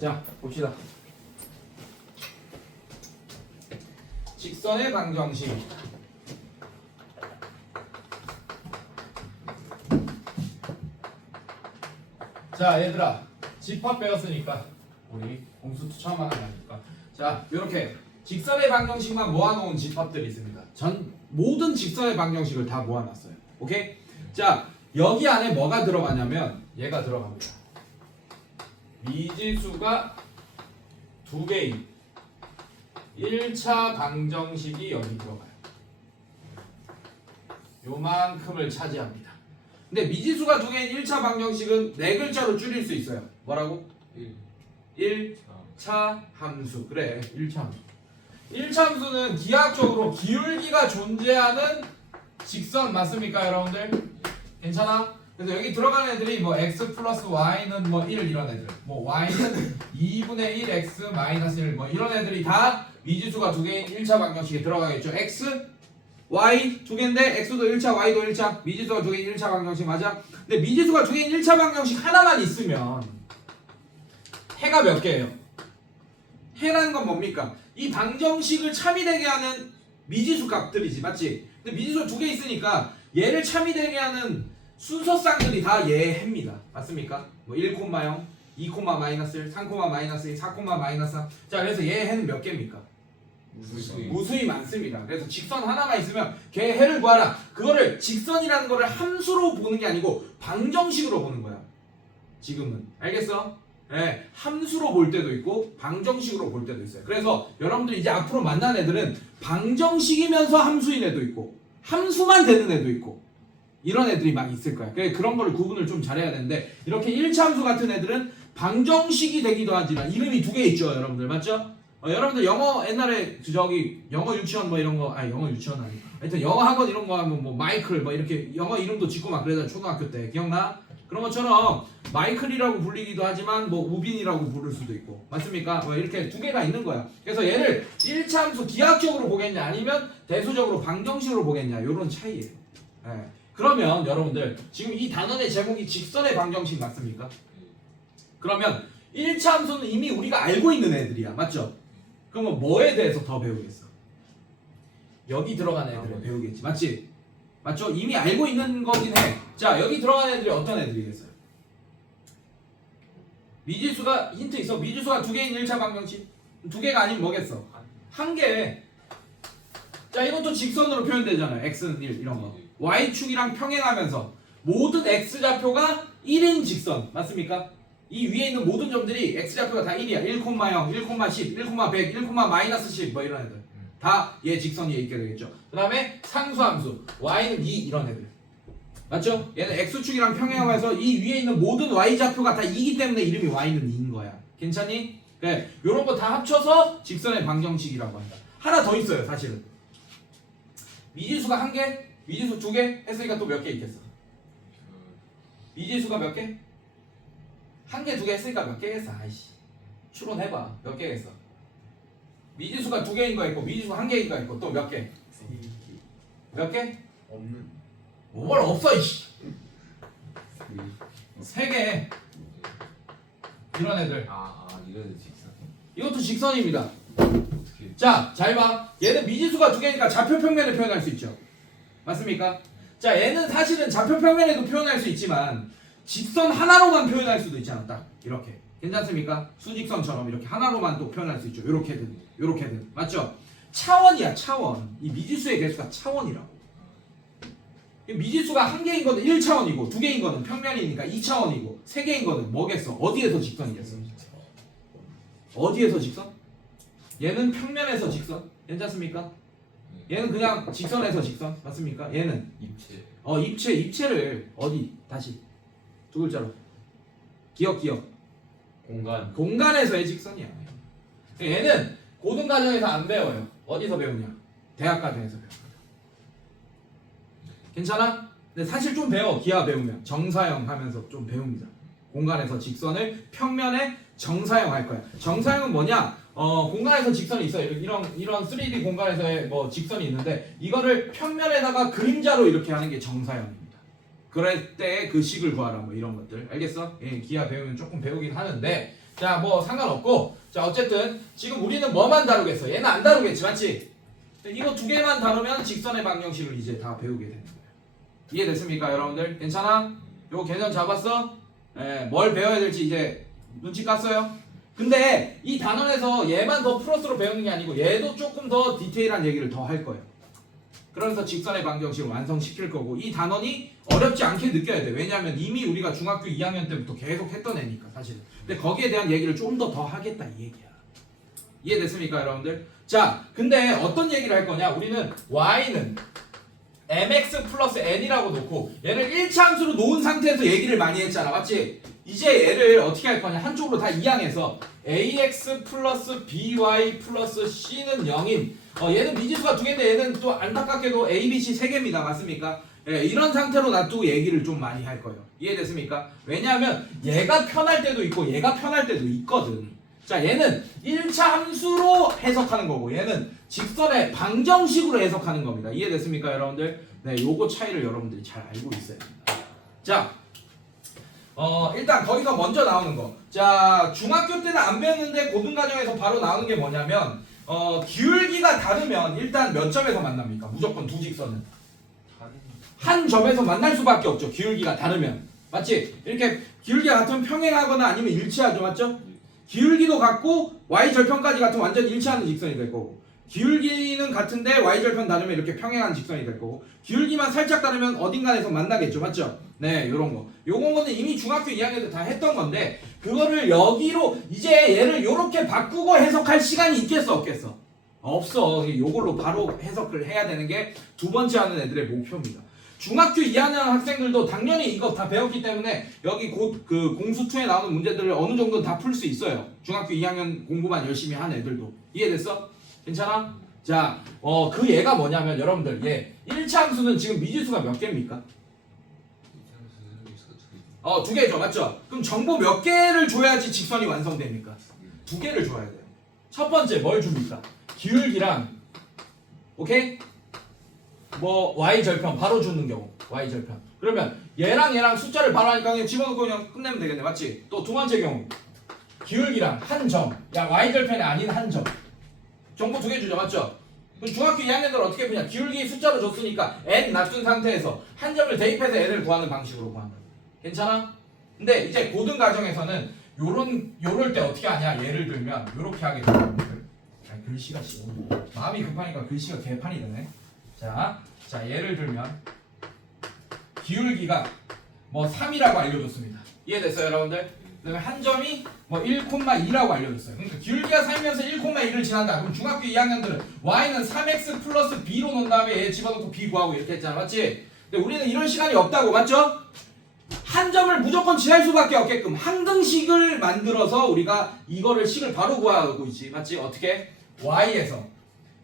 자, 봅시다. 직선의 방정식. 자, 얘들아, 집합 배웠으니까 우리 공수 처음 하는 거니까. 자, 이렇게 직선의 방정식만 모아놓은 집합들이 있습니다. 모든 직선의 방정식을 다 모아놨어요. 오케이? 자, 여기 안에 뭐가 들어가냐면 얘가 들어갑니다. 미지수가 2개인 1차 방정식이 여기 들어가요. 요만큼을 차지합니다. 근데 미지수가 2개인 1차 방정식은 4글자로 줄일 수 있어요. 뭐라고? 1차 함수. 그래, 1차 함수. 1차 함수는 기하학적으로 기울기가 존재하는 직선 맞습니까, 여러분들? 괜찮아? 그래서 여기 들어가는 애들이 뭐 x 플러스 y는 뭐 1 이런 애들, 뭐 y는 2분의 1 x 마이너스 1 뭐 이런 애들이 다 미지수가 2개인 1차 방정식에 들어가겠죠. x, y 2개인데 x도 1차, y도 1차, 미지수가 2개인 1차 방정식 맞아? 근데 미지수가 2개인 1차 방정식 하나만 있으면 해가 몇 개예요? 해라는 건 뭡니까? 이 방정식을 참이되게 하는 미지수 값들이지, 맞지? 근데 미지수가 2개 있으니까 얘를 참이되게 하는 순서쌍들이 다 얘의 해입니다. 맞습니까? 뭐 1, 0, 2, 마이너스 1, 3, 마이너스 2, 4, 마이너스 3. 자, 그래서 얘의 해는 몇 개입니까? 무수히 많습니다. 그래서 직선 하나만 있으면 걔의 해를 구하라. 그거를 직선이라는 거를 함수로 보는 게 아니고 방정식으로 보는 거야. 지금은. 알겠어? 네, 함수로 볼 때도 있고 방정식으로 볼 때도 있어요. 그래서 여러분들이 이제 앞으로 만난 애들은 방정식이면서 함수인 애도 있고 함수만 되는 애도 있고 이런 애들이 많이 있을 거야. 그런 걸 구분을 좀 잘해야 되는데 이렇게 1차 함수 같은 애들은 방정식이 되기도 하지만 이름이 2개 있죠, 여러분들. 맞죠? 여러분들 영어 옛날에 저기 영어 유치원 뭐 이런 거 영어 유치원 아니 하여튼 영어 학원 이런 거 하면 뭐 마이클 뭐 이렇게 영어 이름도 짓고 막 그러잖아. 초등학교 때 기억나? 그런 것처럼 마이클이라고 불리기도 하지만 뭐 우빈이라고 부를 수도 있고 맞습니까? 뭐 이렇게 2개가 있는 거야. 그래서 얘를 1차 함수 기하학적으로 보겠냐 아니면 대수적으로 방정식으로 보겠냐 요런 차이예요. 네. 그러면 여러분들 지금 이 단원의 제목이 직선의 방정식 맞습니까? 그러면 1차 함수는 이미 우리가 알고 있는 애들이야. 맞죠? 그러면 뭐에 대해서 더 배우겠어? 여기 들어간 애들을 배우겠지. 맞지? 맞죠? 이미 알고 있는 거긴 해. 자, 여기 들어간 애들이 어떤 애들이겠어요? 미지수가 힌트 있어. 미지수가 2개인 1차 방정식. 2개가 아니면 뭐겠어? 1개. 자, 이것도 직선으로 표현되잖아요. x는 1 이런 거. y축이랑 평행하면서 모든 x좌표가 1인 직선. 맞습니까? 이 위에 있는 모든 점들이 x좌표가 다 1이야. 1, 0, 1, 10, 1, 100, 1, 마이너스 10 뭐 이런 애들. 다 얘 직선이 있게 되겠죠. 그 다음에 상수함수 y는 2 이런 애들. 맞죠? 얘는 x축이랑 평행하면서 이 위에 있는 모든 y좌표가 다 2이기 때문에 이름이 y는 2인 거야. 괜찮니? 그래, 요런 거 다 합쳐서 직선의 방정식이라고 한다. 하나 더 있어요, 사실은. 미지수가 1개, 미지수 2개 했으니까 또 몇 개 있겠어? 미지수가 몇 개? 1개, 2개 했으니까 몇 개겠어? 아이씨. 추론해봐. 몇 개겠어? 미지수가 2개인 거 있고 미지수가 1개인 거 있고 또 몇 개? 몇 개? 없는 뭘 없어 이씨. 3개. 이런 애들. 이거는 직선. 이것도 직선입니다. 어떻게? 자, 잘 봐. 얘는 미지수가 2개니까 좌표 평면을 표현할 수 있죠. 맞습니까? 자, 얘는 사실은 좌표 평면에도 표현할 수 있지만 직선 하나로만 표현할 수도 있잖아. 딱 이렇게. 괜찮습니까? 수직선처럼 이렇게 하나로만 또 표현할 수 있죠. 요렇게든 요렇게든. 맞죠? 차원이야, 차원. 이 미지수의 개수가 차원이라고. 미지수가 1개인 거는 1차원이고 2개인 거는 평면이니까 2차원이고 3개인 거는 뭐겠어? 어디에서 직선이겠어? 어디에서 직선? 얘는 평면에서 직선. 괜찮습니까? 얘는 그냥 직선에서 직선. 맞습니까? 얘는 입체. 입체를 어디? 다시 2글자로 기억 공간. 공간에서의 직선이야. 얘는 고등과정에서 안 배워요. 어디서 배우냐? 대학과정에서 배워. 괜찮아? 근데 사실 좀 배워. 기하 배우면 정사형 하면서 좀 배웁니다. 공간에서 직선을 평면에 정사형 할 거야. 정사형은 뭐냐? 공간에서 직선이 있어요. 이런 3D 공간에서의 뭐 직선이 있는데 이거를 평면에다가 그림자로 이렇게 하는 게 정사형입니다. 그럴 때 그 식을 구하라 뭐 이런 것들. 알겠어? 예, 기하 배우면 조금 배우긴 하는데 자, 뭐 상관없고. 자, 어쨌든 지금 우리는 뭐만 다루겠어? 얘는 안 다루겠지, 맞지? 이거 두 개만 다루면 직선의 방정식을 이제 다 배우게 되는 거야. 이해됐습니까, 여러분들? 괜찮아? 요거 개념 잡았어? 예, 뭘 배워야 될지 이제 눈치 깠어요? 근데 이 단원에서 얘만 더 플러스로 배우는 게 아니고 얘도 조금 더 디테일한 얘기를 더 할 거예요. 그러면서 직선의 방정식을 완성시킬 거고 이 단원이 어렵지 않게 느껴야 돼. 왜냐하면 이미 우리가 중학교 2학년 때부터 계속 했던 애니까 사실은. 근데 거기에 대한 얘기를 좀 더 하겠다 이 얘기야. 이해됐습니까, 여러분들? 자, 근데 어떤 얘기를 할 거냐? 우리는 y는 mx 플러스 n이라고 놓고 얘를 1차 함수로 놓은 상태에서 얘기를 많이 했잖아, 맞지? 이제 얘를 어떻게 할 거냐? 한쪽으로 다 이항해서 ax 플러스 by 플러스 c는 0인 얘는 미지수가 두 개인데 얘는 또 안타깝게도 a, b, c 세 개입니다, 맞습니까? 예, 이런 상태로 놔두고 얘기를 좀 많이 할 거예요. 이해됐습니까? 왜냐하면 얘가 편할 때도 있고 얘가 편할 때도 있거든. 자, 얘는 1차 함수로 해석하는 거고 얘는 직선의 방정식으로 해석하는 겁니다. 이해됐습니까, 여러분들? 네, 요거 차이를 여러분들이 잘 알고 있어야 됩니다. 자, 일단 거기서 먼저 나오는 거. 자, 중학교 때는 안 배웠는데 고등과정에서 바로 나오는 게 뭐냐면 기울기가 다르면 일단 몇 점에서 만납니까? 무조건 두 직선은 한 점에서 만날 수밖에 없죠. 기울기가 다르면. 맞지? 이렇게 기울기가 같으면 평행하거나 아니면 일치하죠. 맞죠? 기울기도 같고 y절편까지 같으면 완전 일치하는 직선이 될 거고 기울기는 같은데 y절편 다르면 이렇게 평행한 직선이 될 거고 기울기만 살짝 다르면 어딘가에서 만나겠죠. 맞죠? 네, 요런 거. 요거는 이미 중학교 2학년 때 다 했던 건데 그거를 여기로 이제 얘를 요렇게 바꾸고 해석할 시간이 있겠어 없겠어? 없어. 요걸로 바로 해석을 해야 되는 게 두 번째 하는 애들의 목표입니다. 중학교 2학년 학생들도 당연히 이거 다 배웠기 때문에 여기 곧 그 공수2에 나오는 문제들을 어느 정도는 다 풀 수 있어요. 중학교 2학년 공부만 열심히 한 애들도. 이해됐어? 괜찮아? 자, 그 얘가 뭐냐면 여러분들 얘 1차 함수는 지금 미지수가 몇 개입니까? 두 개죠. 맞죠? 그럼 정보 몇 개를 줘야지 직선이 완성됩니까? 두 개를 줘야 돼요. 첫 번째 뭘 줍니까? 기울기랑 오케이? 뭐 y절편 바로 주는 경우 y절편 그러면 얘랑 숫자를 바로 하니까 그냥 집어넣고 그냥 끝내면 되겠네, 맞지? 또 두 번째 경우 기울기랑 한점 y절편이 아닌 한 점 정보 두 개 주죠, 맞죠? 그럼 중학교 2학년들 어떻게 푸냐? 기울기 숫자로 줬으니까 n 놔둔 상태에서 한 점을 대입해서 n을 구하는 방식으로 구한다. 괜찮아? 근데 이제 고등 과정에서는 요럴 때 어떻게 하냐? 예를 들면 요렇게 하게 돼요. 글씨가 지금 마음이 급하니까 글씨가 개판이 되네. 자, 예를 들면 기울기가 뭐 3이라고 알려줬습니다. 이해됐어요, 여러분들? 그다음에 한 점이 뭐 1,2라고 알려줬어요. 그러니까 기울기가 3이면서 1,2를 지난다. 그럼 중학교 2학년들은 y는 3x 플러스 b로 놓은 다음에 얘 집어넣고 b 구하고 이렇게 했잖아, 맞지? 근데 우리는 이런 시간이 없다고, 맞죠? 한 점을 무조건 지날 수밖에 없게끔 항등식을 만들어서 우리가 이거를 식을 바로 구하고 있지, 맞지? 어떻게? y에서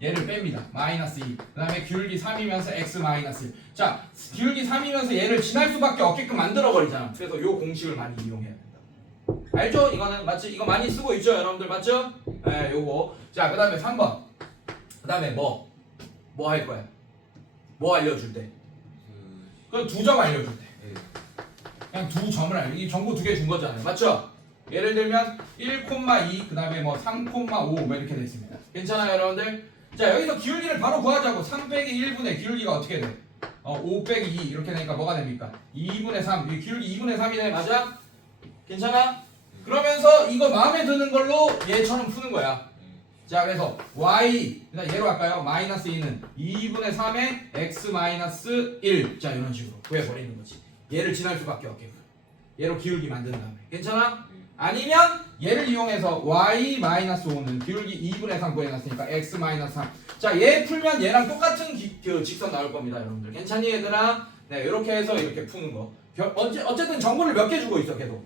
얘를 뺍니다. 마이너스 2. 그 다음에 기울기 3이면서 x 마이너스 1. 자, 기울기 3이면서 얘를 지날 수밖에 없게끔 만들어버리잖아. 그래서 요 공식을 많이 이용해야 된다. 알죠? 이거는 맞지? 이거 많이 쓰고 있죠, 여러분들? 맞죠? 네, 요거. 자, 그 다음에 3번. 그 다음에 뭐 할 거야? 뭐 알려줄 때? 그건 2점 알려줄 때. 그냥 2점을 이 정보 2개 준 거잖아요. 맞죠? 예를 들면 1,2 그 다음에 뭐 3,5 뭐 이렇게 돼 있습니다. 괜찮아요, 여러분들? 자, 여기서 기울기를 바로 구하자고. 3 빼기 1분의 기울기가 어떻게 돼? 5 빼기 2 이렇게 되니까 뭐가 됩니까? 2분의 3. 기울기 2분의 3이네, 맞아? 괜찮아? 그러면서 이거 마음에 드는 걸로 얘처럼 푸는 거야. 자, 그래서 y 그다음 얘로 할까요? 마이너스 2는 2분의 3에 x 마이너스 1. 자, 이런 식으로 구해버리는 거지. 얘를 지날 수밖에 없게끔. 얘로 기울기 만든 다음에. 괜찮아? 아니면 얘를 이용해서 y 마이너스 5는 기울기 2분의 3 구해놨으니까 x 마이너스 3. 자, 얘 풀면 얘랑 똑같은 직선 나올 겁니다, 여러분들. 괜찮니, 얘들아? 네, 이렇게 해서 이렇게 푸는 거. 어쨌든 정보를 몇 개 주고 있어, 계속.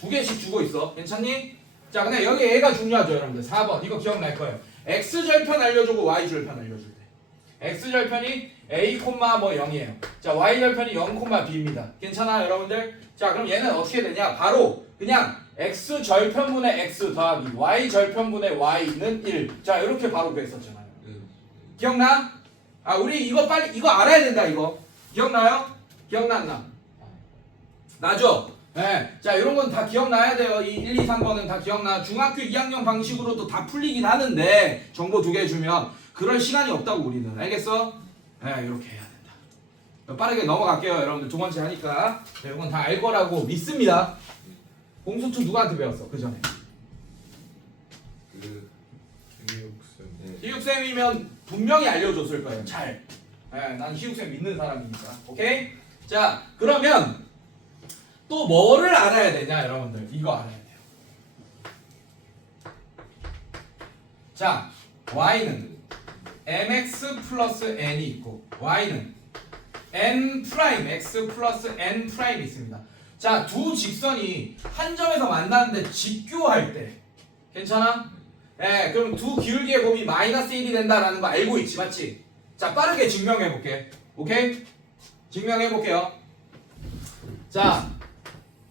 2개씩 주고 있어. 괜찮니? 자, 근데 여기 얘가 중요하죠, 여러분들. 4번. 이거 기억날 거예요. x절편 알려주고 y절편 알려줄 때. x절편이 a, 뭐 0이에요. 자, y절편이 0,b입니다. 괜찮아, 여러분들? 자, 그럼 얘는 어떻게 되냐? 바로 그냥 x절편분의 x 더하기 y절편분의 y는 1. 자, 이렇게 바로 구했었잖아요. 기억나? 아, 우리 이거 빨리 이거 알아야 된다, 이거. 기억나요? 기억나 안 나? 나죠? 네, 자 이런 건 다 기억나야 돼요. 이 1, 2, 3번은 다 기억나. 중학교 2학년 방식으로도 다 풀리긴 하는데 정보 2개 주면 그럴 시간이 없다고 우리는. 알겠어? 네, 이렇게 해야 된다. 빠르게 넘어갈게요. 여러분들 두 번째 하니까. 네, 이건 다 알 거라고 믿습니다. 공수투 누구한테 배웠어? 그 전에. 그 교육쌤. 희육쌤이면 분명히 알려줬을 거예요. 잘. 네, 난 희육쌤 믿는 사람이니까. 오케이? 자, 그러면 또 뭐를 알아야 되냐, 여러분들? 이거 알아야 돼요. 자, y는 mx 플러스 n이 있고 y는 n 프라임 x 플러스 n 프라임이 있습니다. 자, 두 직선이 한 점에서 만나는데 직교할 때 괜찮아? 예, 그럼 두 기울기의 곱이 마이너스 1이 된다라는 거 알고 있지, 맞지? 자, 빠르게 증명해 볼게. 오케이? 증명해 볼게요. 자,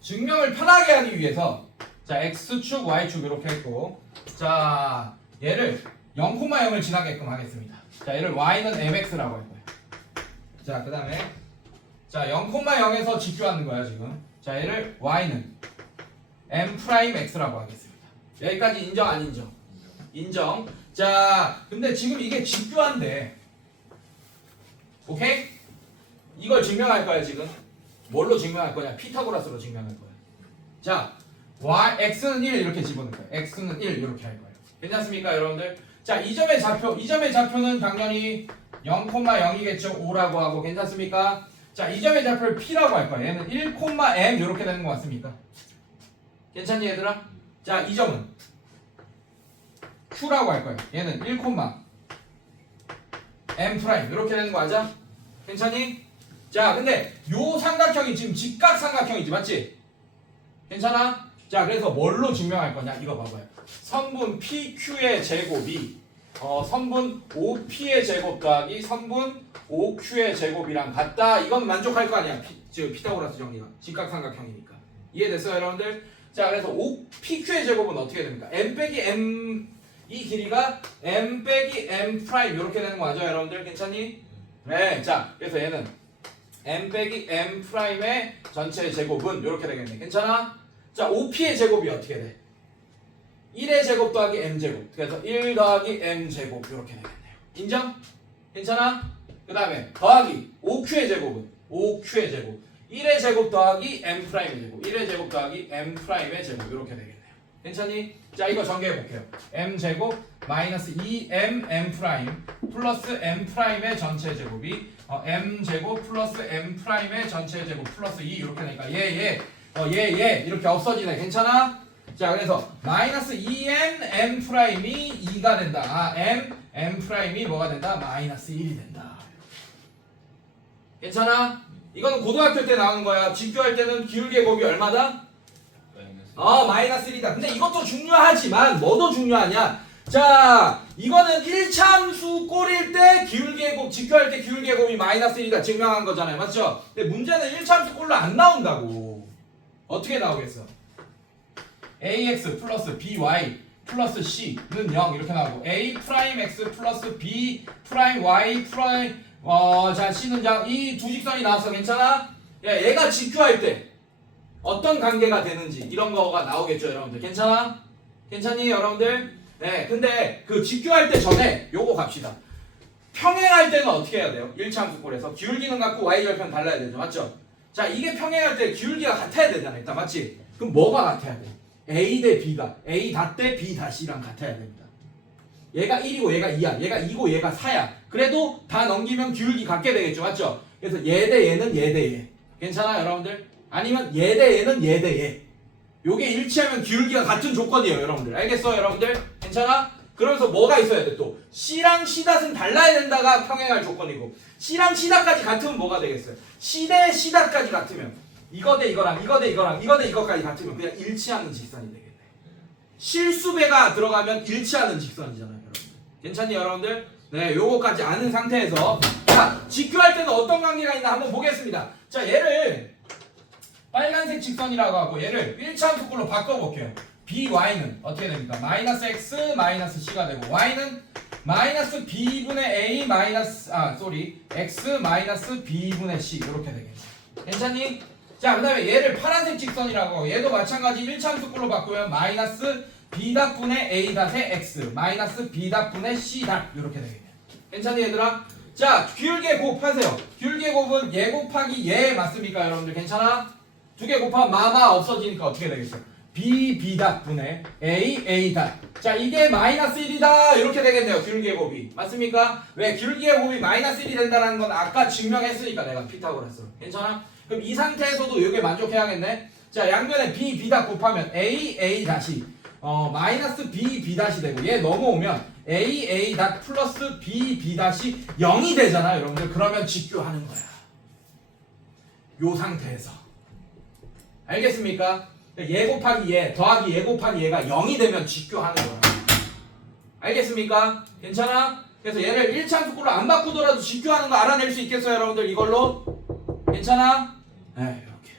증명을 편하게 하기 위해서 자, x축, y축 이렇게 했고, 자, 얘를 0,0을 지나게끔 하겠습니다. 자, 얘를 y는 mx라고 할 거예요. 자, 그 다음에 자, 0,0에서 직교하는 거야 지금. 자, 얘를 y는 m'x라고 하겠습니다. 여기까지 인정 안 인정? 인정. 자, 근데 지금 이게 직교한데, 오케이? 이걸 증명할 거야 지금. 뭘로 증명할 거냐? 피타고라스로 증명할 거야. 자, x는 1 이렇게 집어넣을 거야. x는 1 이렇게 할 거예요. 괜찮습니까, 여러분들? 자, 이 점의 좌표는 당연히 0,0이겠죠. 5라고 하고 괜찮습니까? 자, 이 점의 좌표를 p라고 할 거야. 얘는 1,m 이렇게 되는 거 맞습니까? 괜찮니, 얘들아? 자, 이 점은 q라고 할 거예요. 얘는 1,m 이렇게 되는 거 맞아? 괜찮니? 자, 근데 요 삼각형이 지금 직각 삼각형이지, 맞지? 괜찮아? 자, 그래서 뭘로 증명할 거냐? 이거 봐봐요. 선분 PQ의 제곱이 선분 OP의 제곱 더하기 선분 OQ의 제곱이랑 같다. 이건 만족할 거 아니야. 지금 피타고라스 정리가 직각 삼각형이니까. 이해됐어요, 여러분들? 자, 그래서 PQ의 제곱은 어떻게 됩니까? M 빼기 M, 이 길이가 M 빼기 M 프라임 이렇게 되는 거 맞아요, 여러분들? 괜찮니? 네, 자, 그래서 얘는 M 빼기 M 프라임의 전체 제곱은 이렇게 되겠네. 괜찮아? 자, OP의 제곱이 어떻게 돼? 1의 제곱 더하기 M 제곱. 그래서 1 더하기 M 제곱 이렇게 되겠네요. 인정? 괜찮아? 그 다음에 더하기 OQ의 제곱은 OQ의 제곱. 1의 제곱 더하기 M 프라임의 제곱. 1의 제곱 더하기 M 프라임의 제곱 이렇게 되겠네요. 괜찮니? 자, 이거 전개해 볼게요. M 제곱 마이너스 2M M 프라임 플러스 M 프라임의 전체 제곱이 M 제곱 플러스 M 프라임의 전체 제곱 플러스 2 이렇게 되니까 얘 이렇게 없어지네. 괜찮아? 자, 그래서 마이너스 2M M 프라임이 2가 된다. 아, M 프라임이 뭐가 된다? 마이너스 1이 된다. 괜찮아? 이거는 고등학교 때 나오는 거야. 직교할 때는 기울기의 곱이 얼마다? 마이너스 1이다. 근데 이것도 중요하지만 뭐도 중요하냐? 자, 이거는 1차함수 꼴일 때 기울기의 곱, 직교할 때 기울기의 곱이 마이너스 1이다 증명한 거잖아요. 맞죠? 근데 문제는 1차함수 꼴로 안 나온다고. 어떻게 나오겠어? ax 플러스 by 플러스 c는 0 이렇게 나오고 a 프라임 x 플러스 b 프라임 y 프라임 자 c는 0 이 두 직선이 나왔어. 괜찮아? 야, 얘가 직교할 때 어떤 관계가 되는지 이런 거가 나오겠죠, 여러분들. 괜찮아? 괜찮니, 여러분들? 네, 근데 그 직교할 때 전에 요거 갑시다. 평행할 때는 어떻게 해야 돼요? 1차함수 꼴에서 기울기는 같고 y절편 달라야 되죠, 맞죠? 자, 이게 평행할 때 기울기가 같아야 되잖아, 일단. 맞지? 그럼 뭐가 같아야 돼? a 대 b가 a 닷대 b 닷이랑 같아야 됩니다. 얘가 1이고 얘가 2야. 얘가 2고 얘가 4야. 그래도 다 넘기면 기울기 같게 되겠죠, 맞죠? 그래서 얘 대 얘는 얘 대 얘. 괜찮아, 여러분들? 아니면 얘 대 얘는 얘 대 얘. 요게 일치하면 기울기가 같은 조건이에요, 여러분들. 알겠어, 여러분들? 괜찮아? 그러면서 뭐가 있어야 돼, 또? C랑 C닷은 달라야 된다가 평행할 조건이고, C랑 C닷까지 같으면 뭐가 되겠어요? C 대 C닷까지 같으면, 이거 대 이거랑, 이거 대 이거랑, 이거 대 이거까지 같으면 그냥 일치하는 직선이 되겠네. 실수배가 들어가면 일치하는 직선이잖아요, 여러분들. 괜찮니, 여러분들? 네, 요거까지 아는 상태에서, 자, 직교할 때는 어떤 관계가 있나 한번 보겠습니다. 자, 얘를 빨간색 직선이라고 하고 얘를 1차함수 꼴로 바꿔볼게요. by는 어떻게 됩니까? 마이너스 x 마이너스 c가 되고 y는 마이너스 b분의 a 마이너스 x 마이너스 b분의 c 이렇게 되겠죠. 괜찮니? 자, 그 다음에 얘를 파란색 직선이라고 얘도 마찬가지 1참수꼴로 바꾸면 마이너스 b분의 a의 x 마이너스 b분의 c 이렇게 되겠네요. 괜찮니 얘들아? 자, 기울기의 곱하세요. 기울기의 곱은 얘 곱하기 얘 맞습니까 여러분들? 괜찮아? 두 개 곱하면 마마 없어지니까 어떻게 되겠어? b 분의 a. 자, 이게 마이너스 1이다 이렇게 되겠네요. 기울기의 곱이 맞습니까? 왜? 기울기의 곱이 마이너스 1이 된다는 건 아까 증명했으니까 내가 피타고라스로. 괜찮아? 그럼 이 상태에서도 이게 만족해야겠네. 자, 양면에 b 곱하면 a 마이너스 b 되고 얘 넘어오면 a 플러스 b 0이 되잖아 여러분들. 그러면 직교하는 거야 요 상태에서. 알겠습니까? 얘 곱하기 얘 더하기 얘 곱하기 얘가 0이 되면 직교하는 거야. 알겠습니까? 괜찮아? 그래서 얘를 1참수꼴로 안 바꾸더라도 직교하는 거 알아낼 수 있겠어요 여러분들 이걸로? 괜찮아? 네 이렇게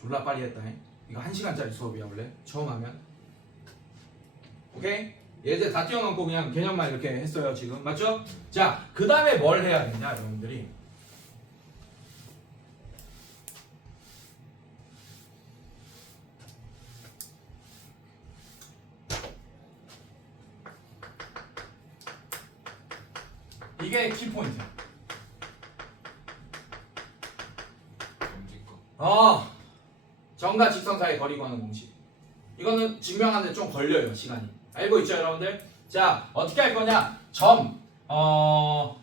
졸라 빨리 했다. 이거 1시간짜리 수업이야 원래 처음 하면. 오케이? 얘들 다 띄워놓고 그냥 개념만 이렇게 했어요 지금. 맞죠? 자, 그 다음에 뭘 해야 되냐 여러분들이. 이게 키포인트야. 점과 직선 사이 거리 구하는 공식. 이거는 증명하는데 좀 걸려요 시간이. 알고 있죠 여러분들? 자, 어떻게 할 거냐?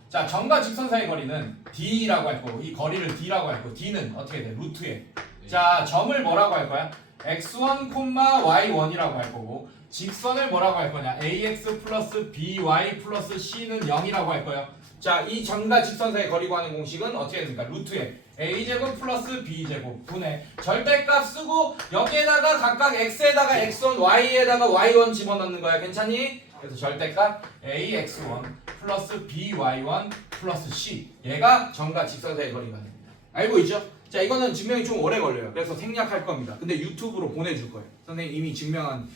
자, 점과 직선 사이 거리는 d라고 할 거고 이 거리를 d라고 할 거고 d는 어떻게 돼? 루트에. 자, 점을 뭐라고 할 거야? x1, y1이라고 할 거고 직선을 뭐라고 할 거냐? ax 플러스 by 플러스 c는 0이라고 할 거예요. 자, 이 점과 직선 사이 거리 구하는 공식은 어떻게 됩니까? 루트에 a제곱 플러스 b제곱 분의 절대값 쓰고 여기에다가 각각 x에다가 x1, y에다가 y1 집어넣는 거야. 괜찮니? 그래서 절대값 ax1 플러스 by1 플러스 c 얘가 점과 직선 사이 거리가 됩니다. 알고 있죠? 자, 이거는 증명이 좀 오래 걸려요. 그래서 생략할 겁니다. 근데 유튜브로 보내줄 거예요. 선생님 이미 증명한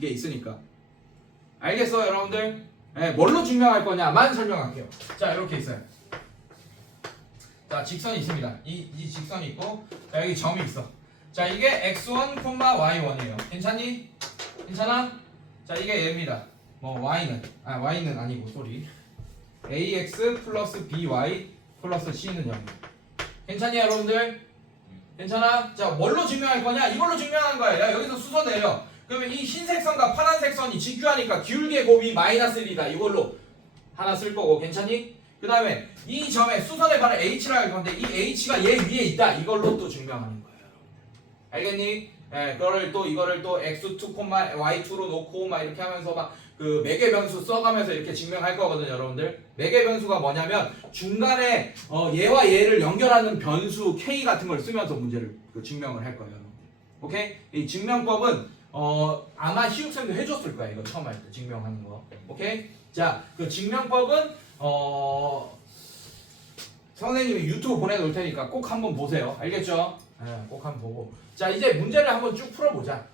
게 있으니까. 알겠어요 여러분들? 네, 뭘로 증명할 거냐만 설명할게요. 자, 이렇게 있어요. 자, 직선이 있습니다. 이 직선이 있고 자, 여기 점이 있어. 자, 이게 x1, y1이에요. 괜찮니? 괜찮아? 자, 이게 얘입니다. 뭐 y는 아니고 쏘리 ax 플러스 by 플러스 c는 0. 괜찮니 여러분들? 괜찮아? 자, 뭘로 증명할 거냐? 이걸로 증명하는 거야. 야, 여기서 수서 내려. 그러면 이 흰색 선과 파란색 선이 직교하니까 기울기의 곱이 마이너스 1이다. 이걸로 하나 쓸 거고. 괜찮니? 그 다음에 이 점에 수선의 발을 h라 할 건데 이 h가 얘 위에 있다. 이걸로 또 증명하는 거예요. 알겠니? 예, 이거를 또 x2, y2로 놓고 막 이렇게 하면서 막 그 매개 변수 써가면서 이렇게 증명할 거거든요, 여러분들. 매개 변수가 뭐냐면 중간에 얘와 얘를 연결하는 변수 k 같은 걸 쓰면서 문제를 증명을 할 거예요. 오케이? 이 증명법은 아마 희욱쌤도 해줬을 거야. 이거 처음 할 때 증명하는 거. 오케이? 자, 그 증명법은 선생님이 유튜브 보내놓을 테니까 꼭 한번 보세요. 알겠죠? 네, 꼭 한번 보고. 자, 이제 문제를 한번 쭉 풀어보자.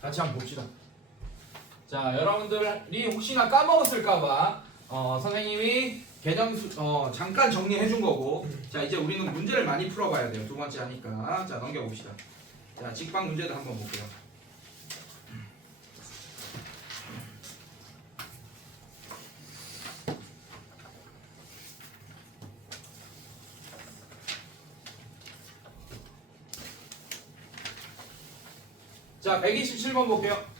같이 한번 봅시다. 자, 여러분들이 혹시나 까먹었을까봐 선생님이 개념 잠깐 정리해준 거고. 자, 이제 우리는 문제를 많이 풀어봐야 돼요. 두 번째 하니까. 자, 넘겨봅시다. 자, 직방 문제도 한번 볼게요. 자, 127번 볼게요.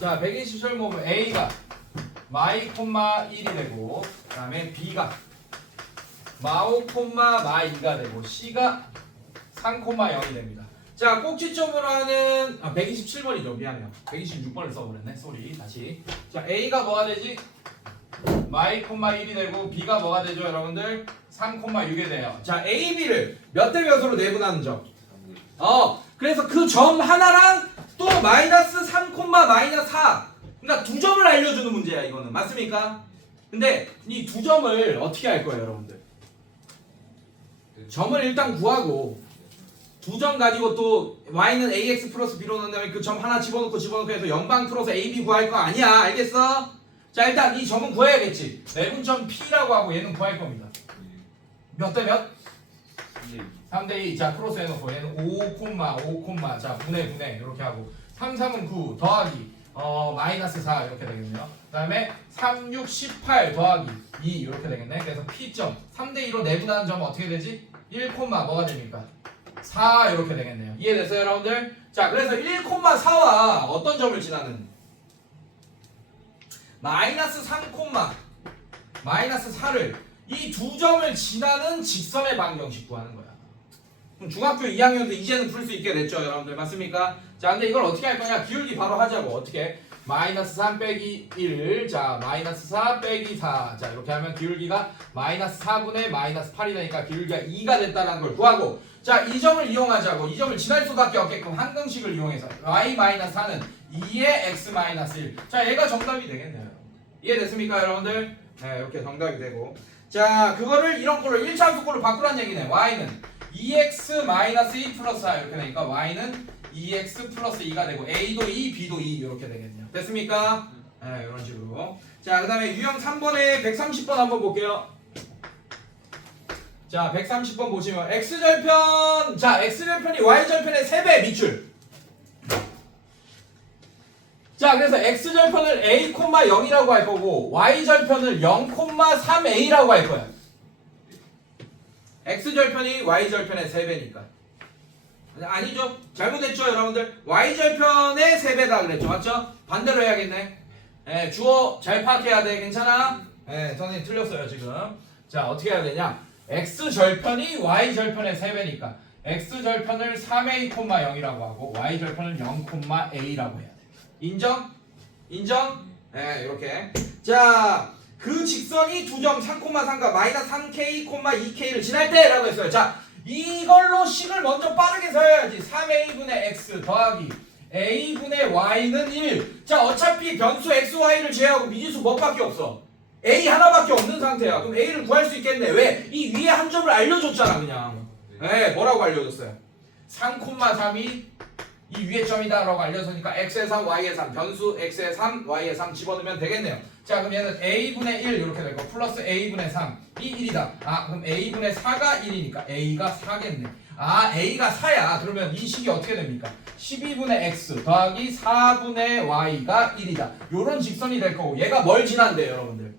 자, 127번 보면 A가 마이 콤마 1이 되고 그 다음에 B가 마오 콤마 마2가 되고 C가 3 콤마 0이 됩니다. 자, 꼭지점으로 하는 127번이죠. 미안해요. 126번을 써버렸네. 쏘리. 다시. 자, A가 뭐가 되지? 마이 콤마 1이 되고 B가 뭐가 되죠 여러분들? 3 콤마 6이 돼요. 자, A, B를 몇 대 몇으로 내분하는 점? 그래서 그 점 하나랑 또 마이너스 3 콤마 마이너스 4 그러니까 두 점을 알려주는 문제야 이거는. 맞습니까? 근데 이 두 점을 어떻게 할 거예요 여러분들? 점을 일단 구하고 두 점 가지고 또 y는 ax 플러스 b로 넣은 다음에 그 점 하나 집어넣고 해서 영방 풀어서 ab 구할 거 아니야. 알겠어? 자, 일단 이 점은 구해야겠지. 내분점 p라고 하고 얘는 구할 겁니다. 몇 대 몇? 3대 2. 3대2. 자 크로스 해놓고 얘는 5, 자 분해 이렇게 하고 3, 3은 9 더하기 마이너스 4 이렇게 되겠네요. 그 다음에 3, 6, 18 더하기 2 이렇게 되겠네. 그래서 P점 3대2로 내분하는 점은 어떻게 되지? 1, 뭐가 됩니까? 4 이렇게 되겠네요. 이해됐어요 여러분들? 자 그래서 1,4와 어떤 점을 지나는? 마이너스 3, 마이너스 4를 이 두 점을 지나는 직선의 방정식 구하는 거야. 그럼 중학교 2학년도 이제는 풀 수 있게 됐죠 여러분들 맞습니까? 자 근데 이걸 어떻게 할 거냐 기울기 바로 하자고. 어떻게? 마이너스 3 빼기 1, 자 마이너스 4 빼기 4, 자 이렇게 하면 기울기가 마이너스 4분의 마이너스 8이 되니까 기울기가 2가 됐다는 걸 구하고, 자 이 점을 이용하자고. 이 점을 지날 수밖에 없게끔 한등식을 이용해서 y 마이너스 4는 2의 x 마이너스 1. 자 얘가 정답이 되겠네요. 이해됐습니까 여러분들? 네 이렇게 정답이 되고, 자 그거를 이런 걸로 1차함수 꼴로 바꾸란 얘기네. y는 2x 마이너스 2 플러스 4 이렇게 되니까 y는 2x 플러스 2가 되고 a도 2, b도 2 이렇게 되겠네요. 됐습니까? 네, 이런 식으로. 자, 그 다음에 유형 3번에 130번 한번 볼게요. 자, 130번 보시면 x절편, 자, x절편이 y절편의 3배 밑줄. 자, 그래서 x절편을 a, 0이라고 할 거고 y절편을 0,3a라고 할 거야. x절편이 y절편의 3배니까. 아니죠? 잘못했죠 여러분들? y절편의 3배다 그랬죠 맞죠? 반대로 해야겠네. 예, 주어 잘 파악해야 돼. 괜찮아? 예, 선생님 틀렸어요 지금. 자 어떻게 해야 되냐, x절편이 y절편의 3배니까 x절편을 3a, 0이라고 하고 y절편을 0,a라고 해야 돼. 인정? 인정? 예, 이렇게. 자 그 직선이 두 점 3,3과 마이너스 3k, 2k를 지날 때 라고 했어요. 자 이걸로 식을 먼저 빠르게 써야지. 3a분의 x 더하기 a분의 y는 1. 자 어차피 변수 x, y를 제외하고 미지수 뭐밖에 없어? a 하나밖에 없는 상태야. 그럼 a를 구할 수 있겠네. 왜? 이 위에 한 점을 알려줬잖아 그냥. 네, 뭐라고 알려줬어요? 3,3이 이 위에 점이다 라고 알려줬으니까 x의 3, y의 3, 변수 x의 3, y의 3 집어넣으면 되겠네요. 자 그럼 얘는 a분의 1 이렇게 되고 플러스 a분의 3 이 1이다. 아 그럼 a분의 4가 1이니까 a가 4겠네. 아 a가 4야. 그러면 이 식이 어떻게 됩니까? 12분의 x 더하기 4분의 y가 1이다. 요런 직선이 될 거고 얘가 뭘 지난대요 여러분들?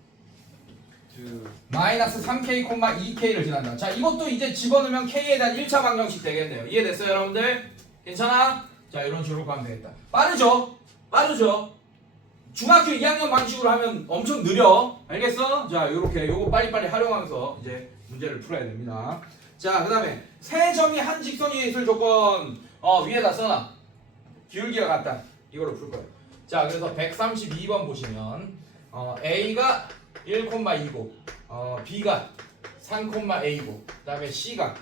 마이너스 3k, 2k를 지난다. 자 이것도 이제 집어넣으면 k에 대한 1차 방정식 되겠네요. 이해됐어요 여러분들? 괜찮아? 자 이런 식으로 가면 되겠다. 빠르죠? 빠르죠? 중학교 2학년 방식으로 하면 엄청 느려. 알겠어? 자 요렇게 요거 빨리빨리 활용하면서 이제 문제를 풀어야 됩니다. 자 그 다음에 세 점이 한 직선 위에 있을 조건 위에다 써놔. 기울기가 같다. 이걸로 풀 거예요. 자 그래서 132번 보시면 A가 1,2고 B가 3,a고 그 다음에 C가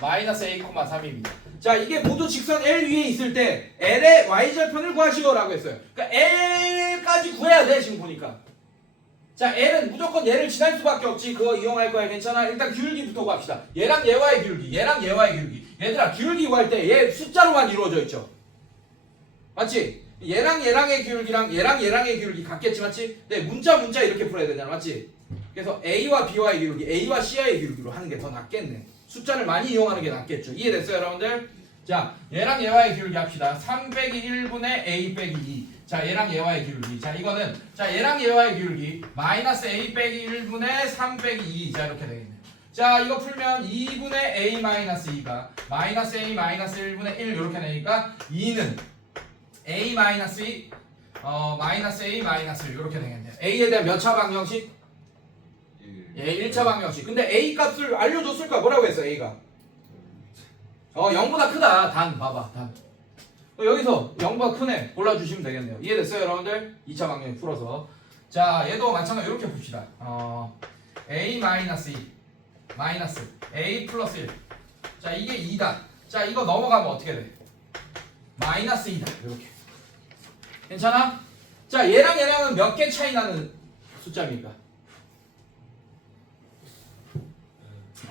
마이너스 a,3입니다. 자 이게 모두 직선 L 위에 있을 때 L의 y절편을 구하시오라고 했어요. 그러니까 L까지 구해야 돼 지금 보니까. 자 L은 무조건 얘를 지날 수밖에 없지. 그거 이용할 거야. 괜찮아? 일단 기울기부터 구합시다. 얘랑 얘와의 기울기, 얘랑 얘와의 기울기. 얘들아 기울기 구할 때 얘 숫자로만 이루어져 있죠. 맞지? 얘랑 얘랑의 기울기랑 얘랑 얘랑의 기울기 같겠지 맞지? 근데 문자 이렇게 풀어야 되잖아 맞지? 그래서 A와 B와의 기울기, A와 C와의 기울기로 하는 게 더 낫겠네. 숫자를 많이 이용하는 게 낫겠죠. 이해됐어요 여러분들? 자 얘랑 얘와의 기울기 합시다. 3 빼기 1분의 a 빼기 2. 자 얘랑 얘와의 기울기. 자 이거는 자 얘랑 얘와의 기울기 마이너스 a 빼기 1분의 3 빼기 2. 자 이렇게 되겠네요. 자 이거 풀면 2분의 a 마이너스 2가 마이너스 a 마이너스 1분의 1 이렇게 되니까 2는 a 마이너스 2 마이너스 a 마이너스 1 이렇게 되겠네요. a에 대한 몇 차 방정식? 예, 1차 방정식. 근데 a 값을 알려줬을 거야. 뭐라고 했어 a가? 0보다 크다. 단 봐봐 단. 여기서 0보다 크네. 골라주시면 되겠네요. 이해됐어요 여러분들? 2차 방정식 풀어서. 자 얘도 마찬가지로 이렇게 봅시다. a 마이너스 2 마이너스 a 플러스 1. 자 이게 2다. 자 이거 넘어가면 어떻게 돼? 마이너스 2다. 이렇게. 괜찮아? 자 얘랑 얘랑은 몇 개 차이 나는 숫자입니까?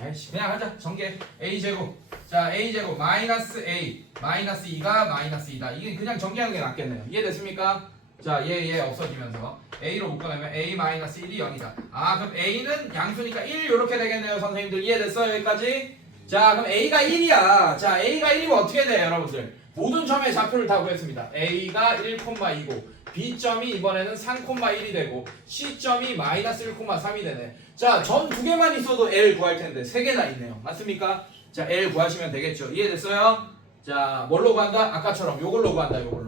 아이씨 그냥 하자. 전개 a제곱. 자 a제곱 마이너스 a 마이너스 2가 마이너스 2다. 이게 그냥 전개하는 게 낫겠네요. 이해됐습니까? 자, 얘 없어지면서 a로 묶어내면 a-1이 0이다. 아, 그럼 a는 양수니까 1 이렇게 되겠네요. 선생님들 이해됐어요? 여기까지? 자, 그럼 a가 1이야. 자, a가 1이면 어떻게 돼요, 여러분들? 모든 점의 좌표를 다 구했습니다. a가 1,2고 b점이 이번에는 3,1이 되고 c점이 -1,3이 되네. 자, 점 두 개만 있어도 l 구할 텐데 세 개나 있네요. 맞습니까? 자, l 구하시면 되겠죠. 이해됐어요? 자, 뭘로 구한다? 아까처럼 요걸로 구한다. 요걸로.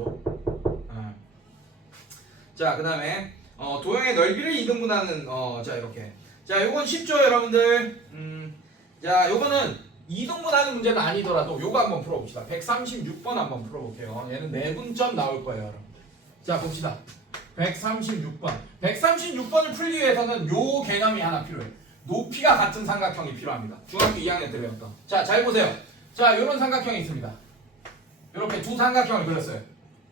자, 그 다음에 도형의 넓이를 이등분하는 자, 이렇게. 자, 요건 쉽죠, 여러분들. 자, 요거는 이등분하는 문제는 아니더라도 요거 한번 풀어봅시다. 136번 한번 풀어볼게요. 얘는 내분점 나올 거예요, 여러분. 자, 봅시다. 136번. 136번을 풀기 위해서는 요 개념이 하나 필요해. 높이가 같은 삼각형이 필요합니다. 중학교 2학년 때 배웠던. 자, 잘 보세요. 자, 요런 삼각형이 있습니다. 요렇게 두 삼각형을 그렸어요.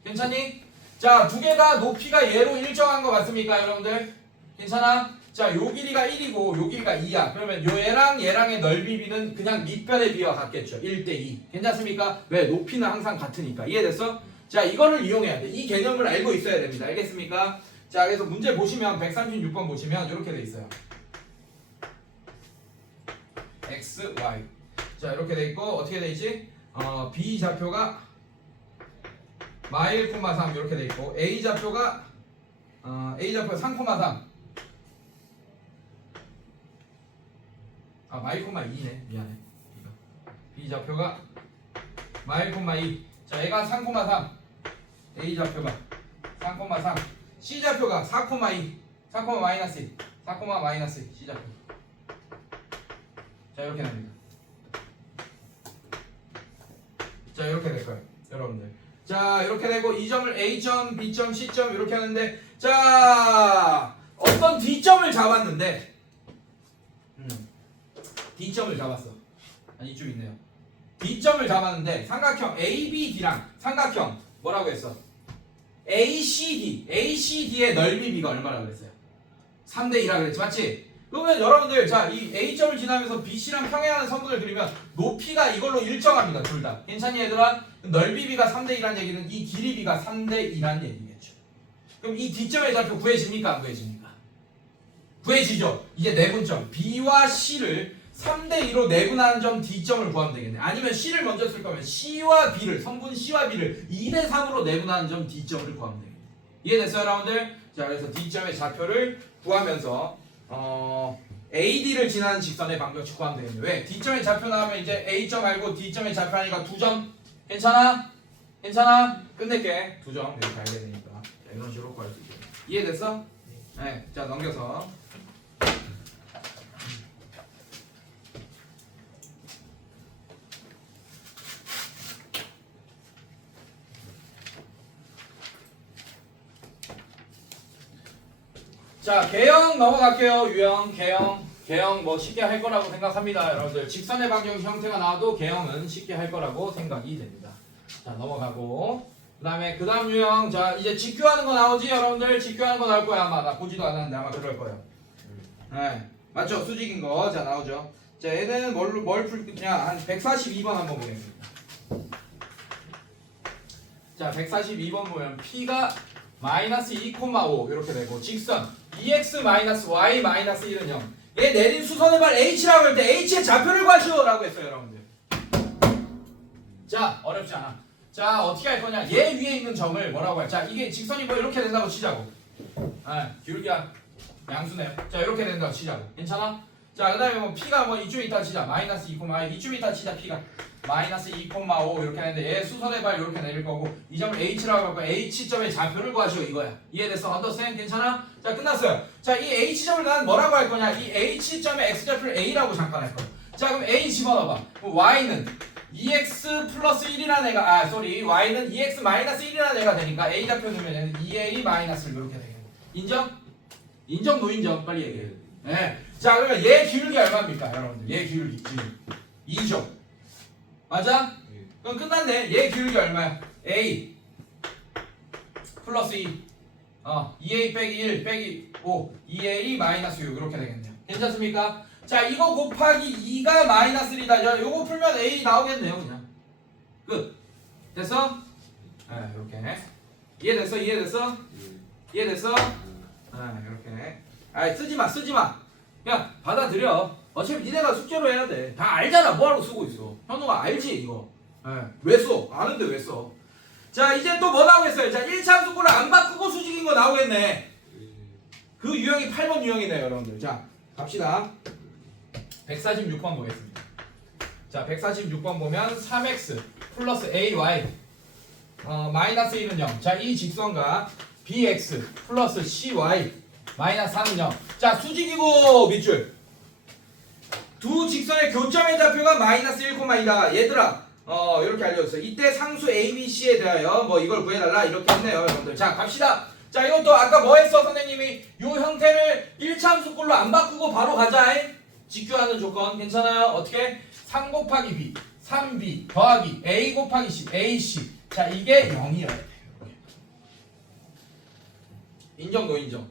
괜찮니? 자, 두 개 다 높이가 얘로 일정한 거 맞습니까, 여러분들? 괜찮아? 자, 요 길이가 1이고 요 길이가 2야. 그러면 요 얘랑의 넓이 비는 그냥 밑변의 비와 같겠죠. 1대2. 괜찮습니까? 왜? 높이는 항상 같으니까. 이해됐어? 자, 이거를 이용해야 돼. 이 개념을 알고 있어야 됩니다. 알겠습니까? 자, 그래서 문제 보시면 136번 보시면 이렇게 돼 있어요. x, y. 자, 이렇게 돼 있고 어떻게 돼 있지? b 좌표가 -1,3 이렇게 돼 있고 a 좌표가 3,3. 아, -2네. 미안해. b 좌표가 -1,2. 자, 얘가 3,3. a 좌표가 3,3. c 좌표가 4,2. 4,-1. 4,-1 c 좌표. 자, 이렇게 됩니다. 자, 이렇게 될 거예요, 여러분들. 자, 이렇게 되고 이 점을 A점, B점, C점 이렇게 하는데, 자, 어떤 D점을 잡았는데 D점을 잡았어. 아니, 이쪽 있네요. D점을 잡았는데 삼각형 ABD랑 삼각형 뭐라고 했어? ACD의 넓이 B가 얼마라고 그랬어요? 3대2라고 그랬지, 맞지? 그러면 여러분들, 자, 이 A점을 지나면서 BC랑 평행하는 선분을 그리면 높이가 이걸로 일정합니다, 둘 다. 괜찮니, 얘들아? 넓이 B가 3대2라는 얘기는 이 길이 B가 3대2라는 얘기겠죠. 그럼 이 D점의 좌표 구해집니까, 안 구해집니까? 구해지죠? 이제 내분점 B와 C를 3대2로 내분하는 점 D점을 구하면 되겠네. 아니면 C를 먼저 쓸 거면 C와 B를, 성분 C와 B를 2대3으로 내분하는 점 D점을 구하면 되겠네. 이해됐어요, 여러분들? 자, 그래서 D점의 좌표를 구하면서 AD를 지나는 직선의 방정식 구하면 되겠네. 왜? D점의 좌표 나오면 이제 A점 말고 D점의 좌표 하니까 2점. 괜찮아? 괜찮아? 끝낼게. 2점 이렇게 알게 되니까. 자, 이런 식으로 구할 수 있게. 이해됐어? 네. 자, 넘겨서. 자, 개형 넘어갈게요. 유형, 개형 뭐 쉽게 할 거라고 생각합니다. 여러분들 직선의 방정식 형태가 나와도 개형은 쉽게 할 거라고 생각이 됩니다. 자, 넘어가고 그 다음 유형. 자, 이제 직교하는 거 나오지, 여러분들? 직교하는 거 나올 거야. 아마 나 보지도 않았는데 아마 그럴 거예요. 네, 맞죠? 수직인 거. 자, 나오죠. 자, 얘는 뭘 그냥 한 142번 한번 보겠습니다. 자, 142번 보면 P가 -2,5 이렇게 되고 직선 EX-Y-1은 0. 얘 내린 수선의 발 H라고 할 때 H의 좌표를 구하시오 라고 했어요, 여러분들. 자, 어렵지 않아. 자, 어떻게 할 거냐? 얘 위에 있는 점을 뭐라고 할? 자, 이게 직선이 뭐 이렇게 된다고 치자고. 기울기가 양수네요. 자, 이렇게 된다고 치자고. 괜찮아? 자, 그 다음에 뭐 P가 뭐 이쪽에 있다 치자. -2,5. 이쪽에 있다 치자. P가 -2,5 이렇게 하는데 얘 수선의 발 이렇게 내릴 거고 이 점을 H라고 하고 H점의 좌표를 구하시오 이거야. 이해됐어? 언더스탠? 괜찮아? 자, 끝났어요. 자, 이 H점을 난 뭐라고 할 거냐? 이 H점의 X좌표를 A라고 잠깐 할 거야. 자, 그럼 A 집어넣어봐. 그럼 Y는 EX 플러스 1이라는 애가 Y는 EX 마이너스 1이라는 애가 되니까 A 좌표 넣으면 얘는 EA 마이너스 1 이렇게 되겠네. 인정? 인정 노인정? 빨리 얘기해. 네. 자, 그러면 얘 기울기 얼마입니까, 여러분들? 얘 기울기 2죠. 맞아? 그럼 끝났네. 얘 기울기 얼마야? A 플러스 2 2A 빼기 1 빼기 5 2A 마이너스 6 이렇게 되겠네요. 괜찮습니까? 자, 이거 곱하기 2가 마이너스 1이다. 요거 풀면 A 나오겠네요, 그냥. 끝. 됐어? 네, 이렇게 이해됐어? 이해됐어? 예. 이해됐어? 아 이렇게. 아 쓰지마. 그냥 받아들여. 어차피 니네가 숙제로 해야 돼. 다 알잖아. 뭐하러 쓰고 있어. 현우가 알지 이거. 왜 써? 아는데 왜 써? 자 이제 또 뭐 나오겠어요? 자 1참수꼴을 안 바꾸고 수직인 거 나오겠네. 그 유형이 8번 유형이네요 여러분들. 자 갑시다. 146번 보겠습니다. 자 146번 보면 3x 플러스 ay 마이너스 1은 0. 자 이 직선과 bx 플러스 cy 마이너스 4는 0. 자 수직이고 밑줄. 두 직선의 교점의 좌표가 마이너스 1,2다. 얘들아 이렇게 알려줬어요. 이때 상수 ABC에 대하여 뭐 이걸 구해달라 이렇게 했네요 여러분들. 자 갑시다. 자 이것도 아까 뭐 했어 선생님이? 요 형태를 1참수꼴로 안 바꾸고 바로 가자. 직교하는 조건 괜찮아요? 어떻게? 3 곱하기 b 3b 더하기 a 곱하기 c ac. 자 이게 0이어야 돼. 인정 노인정.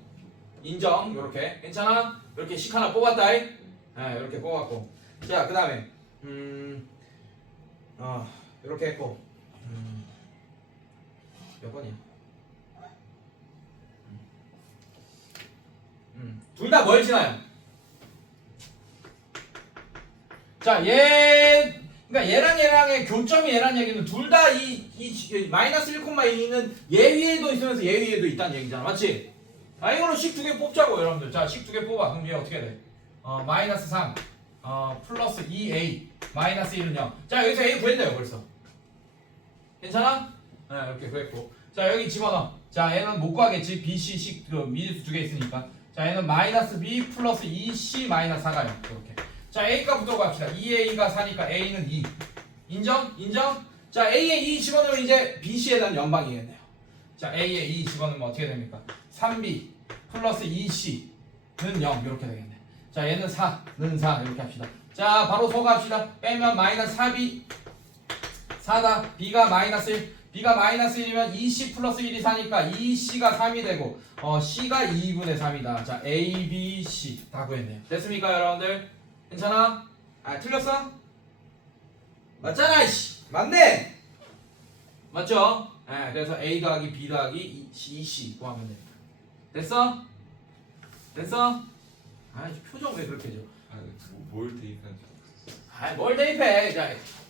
인정 요렇게 괜찮아? 이렇게 식 하나 뽑았다. 이렇게 뽑았고. 자 그 다음에 이렇게 했고 몇 번이야? 둘 다 뭘 지나요? 자, 그러니까 얘랑 얘랑의 교점이 얘란 얘기는 둘 다 이 마이너스 1,2는 얘 위에도 있으면서 얘 위에도 있다는 얘기잖아, 맞지? 이걸로 식 두 개 뽑자고 여러분들. 자, 식 두 개 뽑아. 그럼 얘 어떻게 돼? 마이너스 3, 플러스 2a, 마이너스 1은 0. 자, 여기서 a 구했네요, 벌써. 괜찮아? 네, 이렇게 구했고. 자, 여기 집어넣어. 자, 얘는 못 구하겠지. b, c 식 그 미지수 두 개 있으니까. 자, 얘는 마이너스 b 플러스 2c 마이너스 4가 0. 이렇게. 자, a값부터 구합시다. 2a가 4니까 a는 2. 인정? 인정? 자, a에 2 집어넣으면 이제 bc에 대한 연방이겠네요. 자, a에 2 집어넣으면 어떻게 됩니까? 3b 플러스 2c는 0 이렇게 되겠네. 자, 얘는 4는 4 이렇게 합시다. 자, 바로 소가합시다. 빼면 마이너스 4b 4다. b가 마이너스 1. b가 마이너스 1이면 2c 플러스 1이 4니까 2c가 3이 되고 c가 2분의 3이다. 자, a, b, c 다 구했네요. 됐습니까 여러분들? 괜찮아? 틀렸어? 맞잖아 이씨. 맞네. 맞죠? 그래서 a 더하기 b 더하기 2c 구하면 됩니다. 됐어? 됐어? 표정 왜 그렇게 줘? 뭘 대입하는지. 뭘 대입해?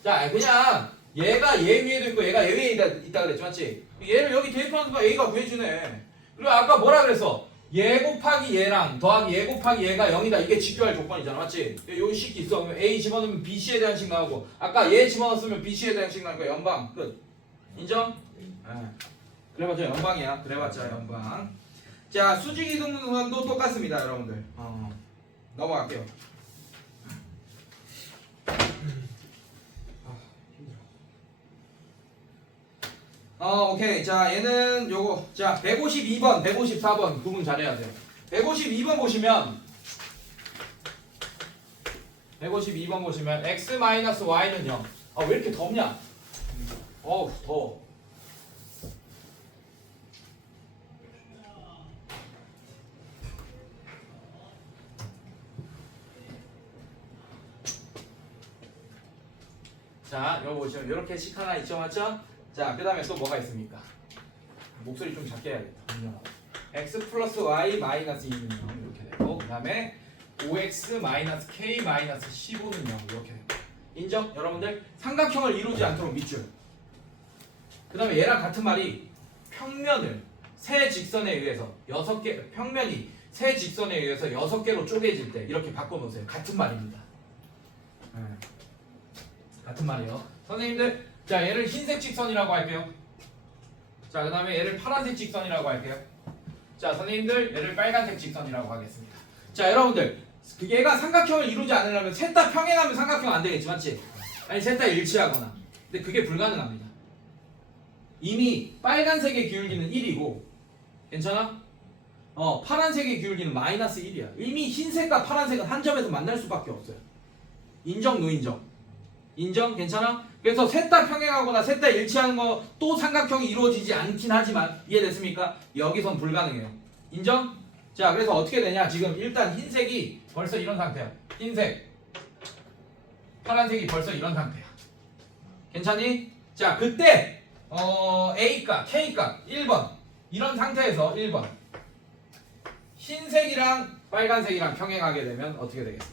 자 그냥 얘가 얘 위에도 있고 얘가 얘 위에 있다 그랬지, 맞지? 얘를 여기 대입하는 순간 a가 구해주네. 그리고 아까 뭐라 그랬어? 얘 곱하기 얘랑 더하기 얘 곱하기 얘가 0이다. 이게 직교할 조건이잖아, 맞지? 여기 식 있어. 그러면 a 집어넣으면 bc에 대한 식 나오고 아까 얘 집어넣었으면 bc에 대한 식 나오니까 연방 끝. 인정? 그래봤자 연방이야. 그래봤자 연방. 자, 수직 이동분도 똑같습니다, 여러분들. 넘어갈게요. 오케이. 자, 얘는 요거. 자, 152번, 154번 구분 잘해야 돼요. 152번 보시면 152번 보시면 x-y는 0. 왜 이렇게 덥냐? 어우, 더워. 자, 여기 보시면 이렇게 식 하나 있죠, 맞죠? 자, 그 다음에 또 뭐가 있습니까? 목소리 좀 작게 해야겠다. x 플러스 y 마이너스 2는 0 이렇게 되고, 그 다음에 5x 마이너스 k 마이너스 15는 0 이렇게 되고. 인정? 여러분들 삼각형을 이루지 않도록 밑줄. 그 다음에 얘랑 같은 말이 평면을 세 직선에 의해서 6개, 평면이 세 직선에 의해서 6개로 쪼개질 때 이렇게 바꿔놓으세요. 같은 말입니다. 같은 말이에요. 선생님들, 자, 얘를 흰색 직선이라고 할게요. 자, 그 다음에 얘를 파란색 직선이라고 할게요. 자, 선생님들, 얘를 빨간색 직선이라고 하겠습니다. 자, 여러분들, 얘가 삼각형을 이루지 않으려면 셋 다 평행하면 삼각형 안 되겠지, 맞지? 아니, 셋 다 일치하거나. 근데 그게 불가능합니다. 이미 빨간색의 기울기는 1이고, 괜찮아? 파란색의 기울기는 마이너스 1이야. 이미 흰색과 파란색은 한 점에서 만날 수밖에 없어요. 인정, 노인정? 인정? 괜찮아? 그래서 셋 다 평행하거나 셋 다 일치하는 거 또 삼각형이 이루어지지 않긴 하지만 이해됐습니까? 여기선 불가능해요. 인정? 자, 그래서 어떻게 되냐? 지금 일단 흰색이 벌써 이런 상태야. 흰색, 파란색이 벌써 이런 상태야. 괜찮니? 자, 그때 A값, K값 1번 이런 상태에서 1번 흰색이랑 빨간색이랑 평행하게 되면 어떻게 되겠어?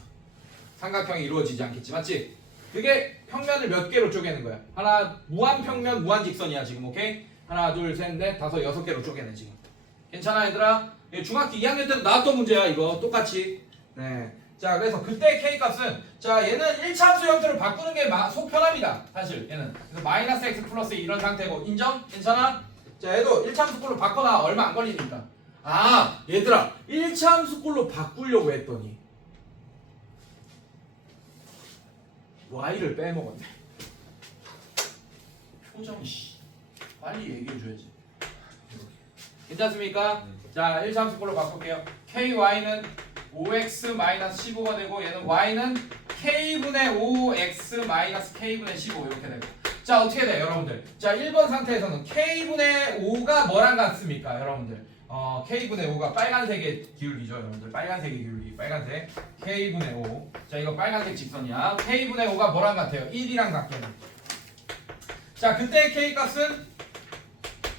삼각형이 이루어지지 않겠지, 맞지? 그게 평면을 몇 개로 쪼개는 거야? 하나, 무한평면, 무한직선이야 지금, 오케이? 하나, 둘, 셋, 넷, 다섯, 여섯 개로 쪼개네 지금. 괜찮아 얘들아? 중학교 2학년 때도 나왔던 문제야 이거 똑같이. 네. 자, 그래서 그때 K값은, 자, 얘는 1차함수 형태로 바꾸는 게 속 편합니다 사실 얘는. 그래서 마이너스 x 플러스 이런 상태고, 인정? 괜찮아? 자, 얘도 1차함수꼴로 바꿔놔. 얼마 안 걸리니까. 아, 얘들아, 1차함수꼴로 바꾸려고 했더니 y를 빼먹었네. 표정이 씨, 빨리 얘기해줘야지. 괜찮습니까? 자, 1차함수꼴로 바꿀게요. ky는 5x-15가 되고, 얘는 y는 k분의 5x-k분의 15 이렇게 되고. 자, 어떻게 돼요 여러분들? 자, 1번 상태에서는 k분의 5가 뭐랑 같습니까 여러분들? k분의 5가 빨간색의 기울기죠 여러분들. 빨간색의 기울기, 빨간색 k분의 5. 자, 이거 빨간색 직선이야. k분의 5가 뭐랑 같아요? 1이랑 같게. 자, 그때 k값은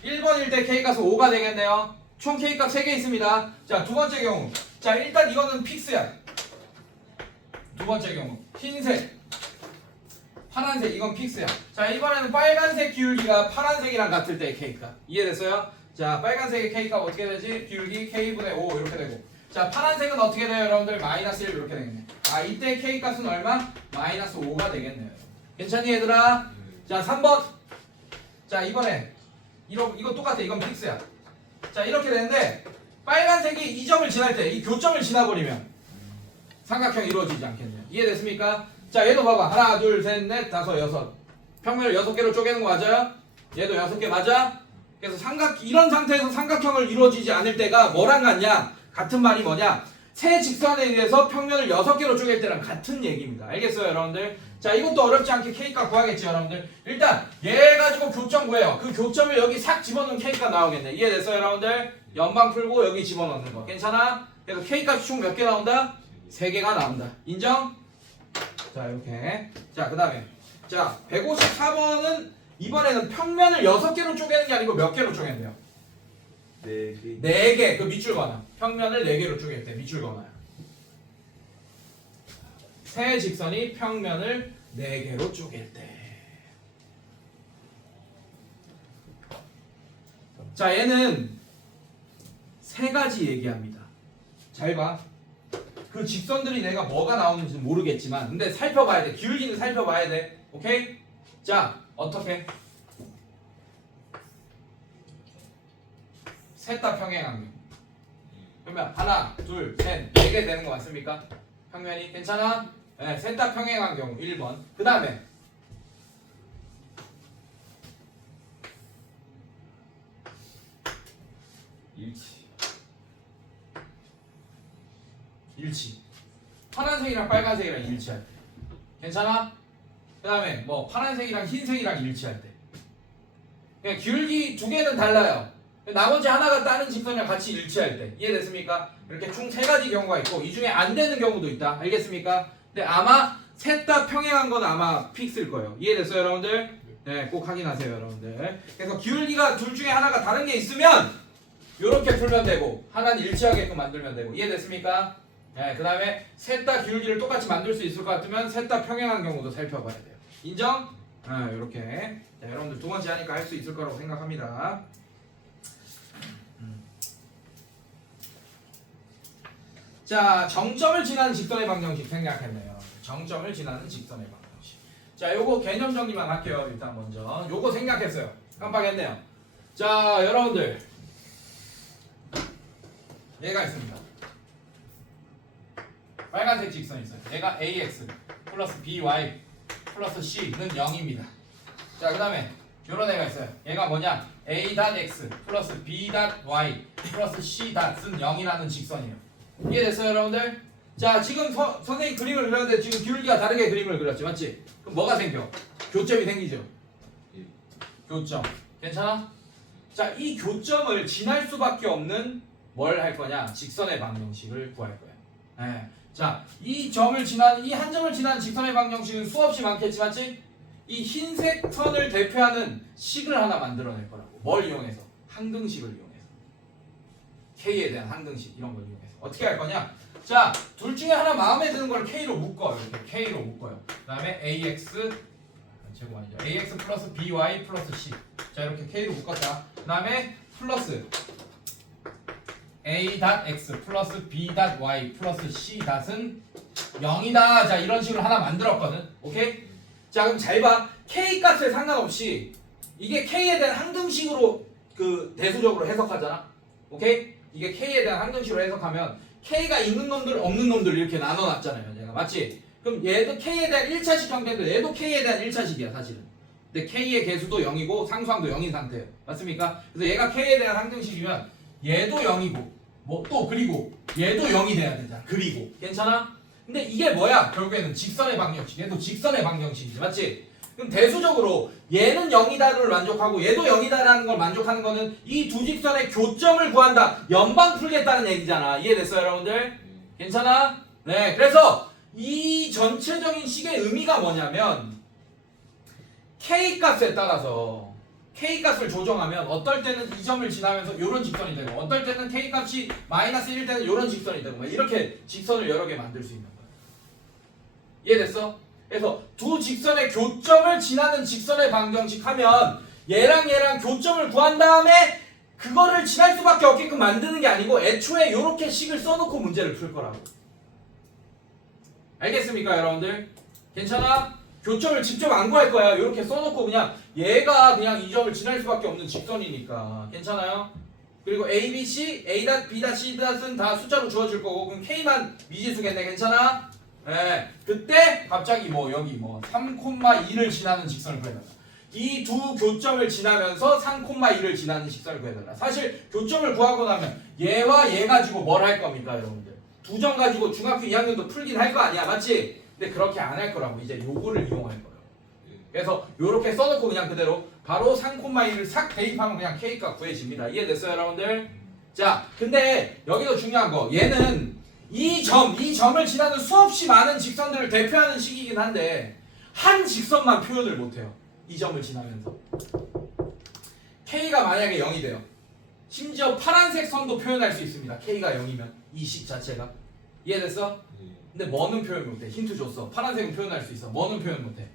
1번일 때 k값은 5가 되겠네요. 총 k값 3개 있습니다. 자, 두 번째 경우. 자, 일단 이거는 픽스야. 두 번째 경우 흰색, 파란색, 이건 픽스야. 자, 이번에는 빨간색 기울기가 파란색이랑 같을 때의 k값. 이해됐어요? 자, 빨간색의 k값 어떻게 되지? 기울기 k분의 5 이렇게 되고. 자, 파란색은 어떻게 돼요 여러분들? 마이너스 1 이렇게 되겠네. 아, 이때 k값은 얼마? 마이너스 5가 되겠네요. 괜찮니 얘들아? 자, 3번. 자, 이번에 이거 똑같아. 이건 픽스야. 자, 이렇게 되는데 빨간색이 이 점을 지날 때, 이 교점을 지나버리면 삼각형이 이루어지지 않겠네요. 이해됐습니까? 자, 얘도 봐봐. 하나, 둘, 셋, 넷, 다섯, 여섯. 평면을 6개로 쪼개는 거 맞아요? 얘도 6개 맞아? 그래서 이런 상태에서 삼각형을 이루어지지 않을 때가 뭐랑 같냐? 같은 말이 뭐냐? 세 직선에 의해서 평면을 6개로 쪼갤 때랑 같은 얘기입니다. 알겠어요 여러분들? 자, 이것도 어렵지 않게 K값 구하겠지 여러분들? 일단 얘 가지고 교점 구해요. 그 교점을 여기 싹 집어넣으면 K값 나오겠네. 이해됐어요 여러분들? 연방 풀고 여기 집어넣는 거. 괜찮아? 그래서 K값이 총 몇 개 나온다? 3개가 나온다. 인정? 자, 이렇게. 자, 그 다음에 자, 154번은 이번에는 평면을 6개로 쪼개는 게 아니고 몇 개로 쪼갠대요? 4개. 4개. 그 밑줄 그어놔. 평면을 4개로 쪼갤 때 밑줄 그어놔요. 세 직선이 평면을 4개로 쪼갤 때. 자, 얘는 3가지 얘기합니다. 잘 봐. 그 직선들이 내가 뭐가 나오는지 모르겠지만 근데 살펴봐야 돼. 기울기는 살펴봐야 돼. 오케이? 자, 어떻게? 셋 다 평행한 경우. 그러면 하나, 둘, 셋, 4개 되는 거 맞습니까? 평면이 괜찮아? 네, 셋 다 평행한 경우 1번. 그 다음에 일치. 파란색이랑 빨간색이랑 일치할 때. 괜찮아? 그 다음에 뭐 파란색이랑 흰색이랑 일치할 때. 그냥 기울기 2개는 달라요. 나머지 하나가 다른 직선이랑 같이 일치할 때. 이해됐습니까? 이렇게 총 3가지 경우가 있고 이 중에 안 되는 경우도 있다. 알겠습니까? 근데 아마 셋 다 평행한 건 아마 픽스일 거예요. 이해됐어요 여러분들? 네, 꼭 확인하세요 여러분들. 그래서 기울기가 둘 중에 하나가 다른 게 있으면 이렇게 풀면 되고 하나는 일치하게끔 만들면 되고. 이해됐습니까? 네, 그 다음에 셋 다 기울기를 똑같이 만들 수 있을 것 같으면 셋 다 평행한 경우도 살펴봐야 돼요. 인정? 이렇게. 자, 여러분들 두 번째 하니까 할 수 있을 거라고 생각합니다. 자, 정점을 지나는 직선의 방정식 생각했네요. 정점을 지나는 직선의 방정식. 자, 요거 개념 정리만 할게요. 일단 먼저 요거 생각했어요. 깜빡했네요. 자, 여러분들 얘가 있습니다. 빨간색 직선이 있어요. 얘가 ax 플러스 by 플러스 c는 0입니다. 자, 그 다음에 요런 애가 있어요. 얘가 뭐냐? a.x 플러스 b.y 플러스 c.은 0이라는 직선이에요. 이해됐어요 여러분들? 자, 지금 선생님 그림을 그렸는데 지금 기울기가 다르게 그림을 그렸지, 맞지? 그럼 뭐가 생겨? 교점이 생기죠? 교점. 괜찮아? 자, 이 교점을 지날 수밖에 없는 뭘 할 거냐? 직선의 방정식을 구할 거야. 네. 자, 이 한 점을 지나는 직선의 방정식은 수없이 많겠지, 맞지? 이 흰색 선을 대표하는 식을 하나 만들어낼 거라고. 뭘 이용해서? 항등식을 이용해서. k에 대한 항등식 이런 걸 이용해서 어떻게 할 거냐? 자, 둘 중에 하나 마음에 드는 걸 k로 묶어요. 이렇게 k로 묶어요. 그다음에 ax 제곱 아니죠. ax 플러스 by 플러스 c. 자, 이렇게 k로 묶었다. 그다음에 플러스 a.x 플러스 b.y 플러스 c.은 0이다. 자, 이런 식으로 하나 만들었거든. 오케이? 자, 그럼 잘 봐. k 값에 상관없이 이게 k에 대한 항등식으로 그 대수적으로 해석하잖아. 오케이? 이게 k에 대한 항등식으로 해석하면 k가 있는 놈들 없는 놈들 이렇게 나눠놨잖아요. 제가 맞지? 그럼 얘도 k에 대한 1차식 형태인데 얘도 k에 대한 1차식이야 사실은. 근데 k의 개수도 0이고 상수항도 0인 상태예요. 맞습니까? 그래서 얘가 k에 대한 항등식이면 얘도 0이고 뭐 또 그리고 얘도 0이 돼야 되잖아. 그리고 괜찮아? 근데 이게 뭐야? 결국에는 직선의 방정식. 얘도 직선의 방정식이지. 맞지? 그럼 대수적으로 얘는 0이다를 만족하고 얘도 0이다라는 걸 만족하는 거는 이 두 직선의 교점을 구한다. 연방 풀겠다는 얘기잖아. 이해됐어요, 여러분들? 괜찮아? 네. 그래서 이 전체적인 식의 의미가 뭐냐면 k 값에 따라서 k 값을 조정하면 어떨 때는 이 점을 지나면서 이런 직선이 되고 어떨 때는 k 값이 마이너스 1일 때는 이런 직선이 되고 막 이렇게 직선을 여러 개 만들 수 있는 거야. 이해됐어? 그래서 두 직선의 교점을 지나는 직선의 방정식 하면 얘랑 얘랑 교점을 구한 다음에 그거를 지날 수밖에 없게끔 만드는 게 아니고 애초에 이렇게 식을 써놓고 문제를 풀 거라고. 알겠습니까, 여러분들? 괜찮아? 교점을 직접 안 구할 거야. 이렇게 써놓고 그냥 얘가 그냥 이 점을 지날 수밖에 없는 직선이니까. 괜찮아요? 그리고 A, B, C, A, B, C 은 다 숫자로 주어질 거고 그럼 K만 미지수겠네. 괜찮아? 네. 그때 갑자기 뭐 여기 뭐 3,2를 지나는 직선을 구해달라. 이 두 교점을 지나면서 3,2를 지나는 직선을 구해달라. 사실 교점을 구하고 나면 얘와 얘 가지고 뭘 할 겁니까, 여러분들? 두 점 가지고 중학교 2학년도 풀긴 할 거 아니야, 맞지? 근데 그렇게 안 할 거라고. 이제 요거를 이용할 거예요. 그래서 요렇게 써놓고 그냥 그대로 바로 3,2를 싹 대입하면 그냥 K값 구해집니다. 이해됐어요, 여러분들? 자, 근데 여기도 중요한 거. 얘는 이 점을 지나는 수없이 많은 직선들을 대표하는 식이긴 한데 한 직선만 표현을 못해요. 이 점을 지나면서. K가 만약에 0이 돼요. 심지어 파란색 선도 표현할 수 있습니다. K가 0이면 이 식 자체가. 이해됐어? 근데 뭐는 표현 못해. 힌트 줬어. 파란색은 표현할 수 있어. 뭐는 표현 못해.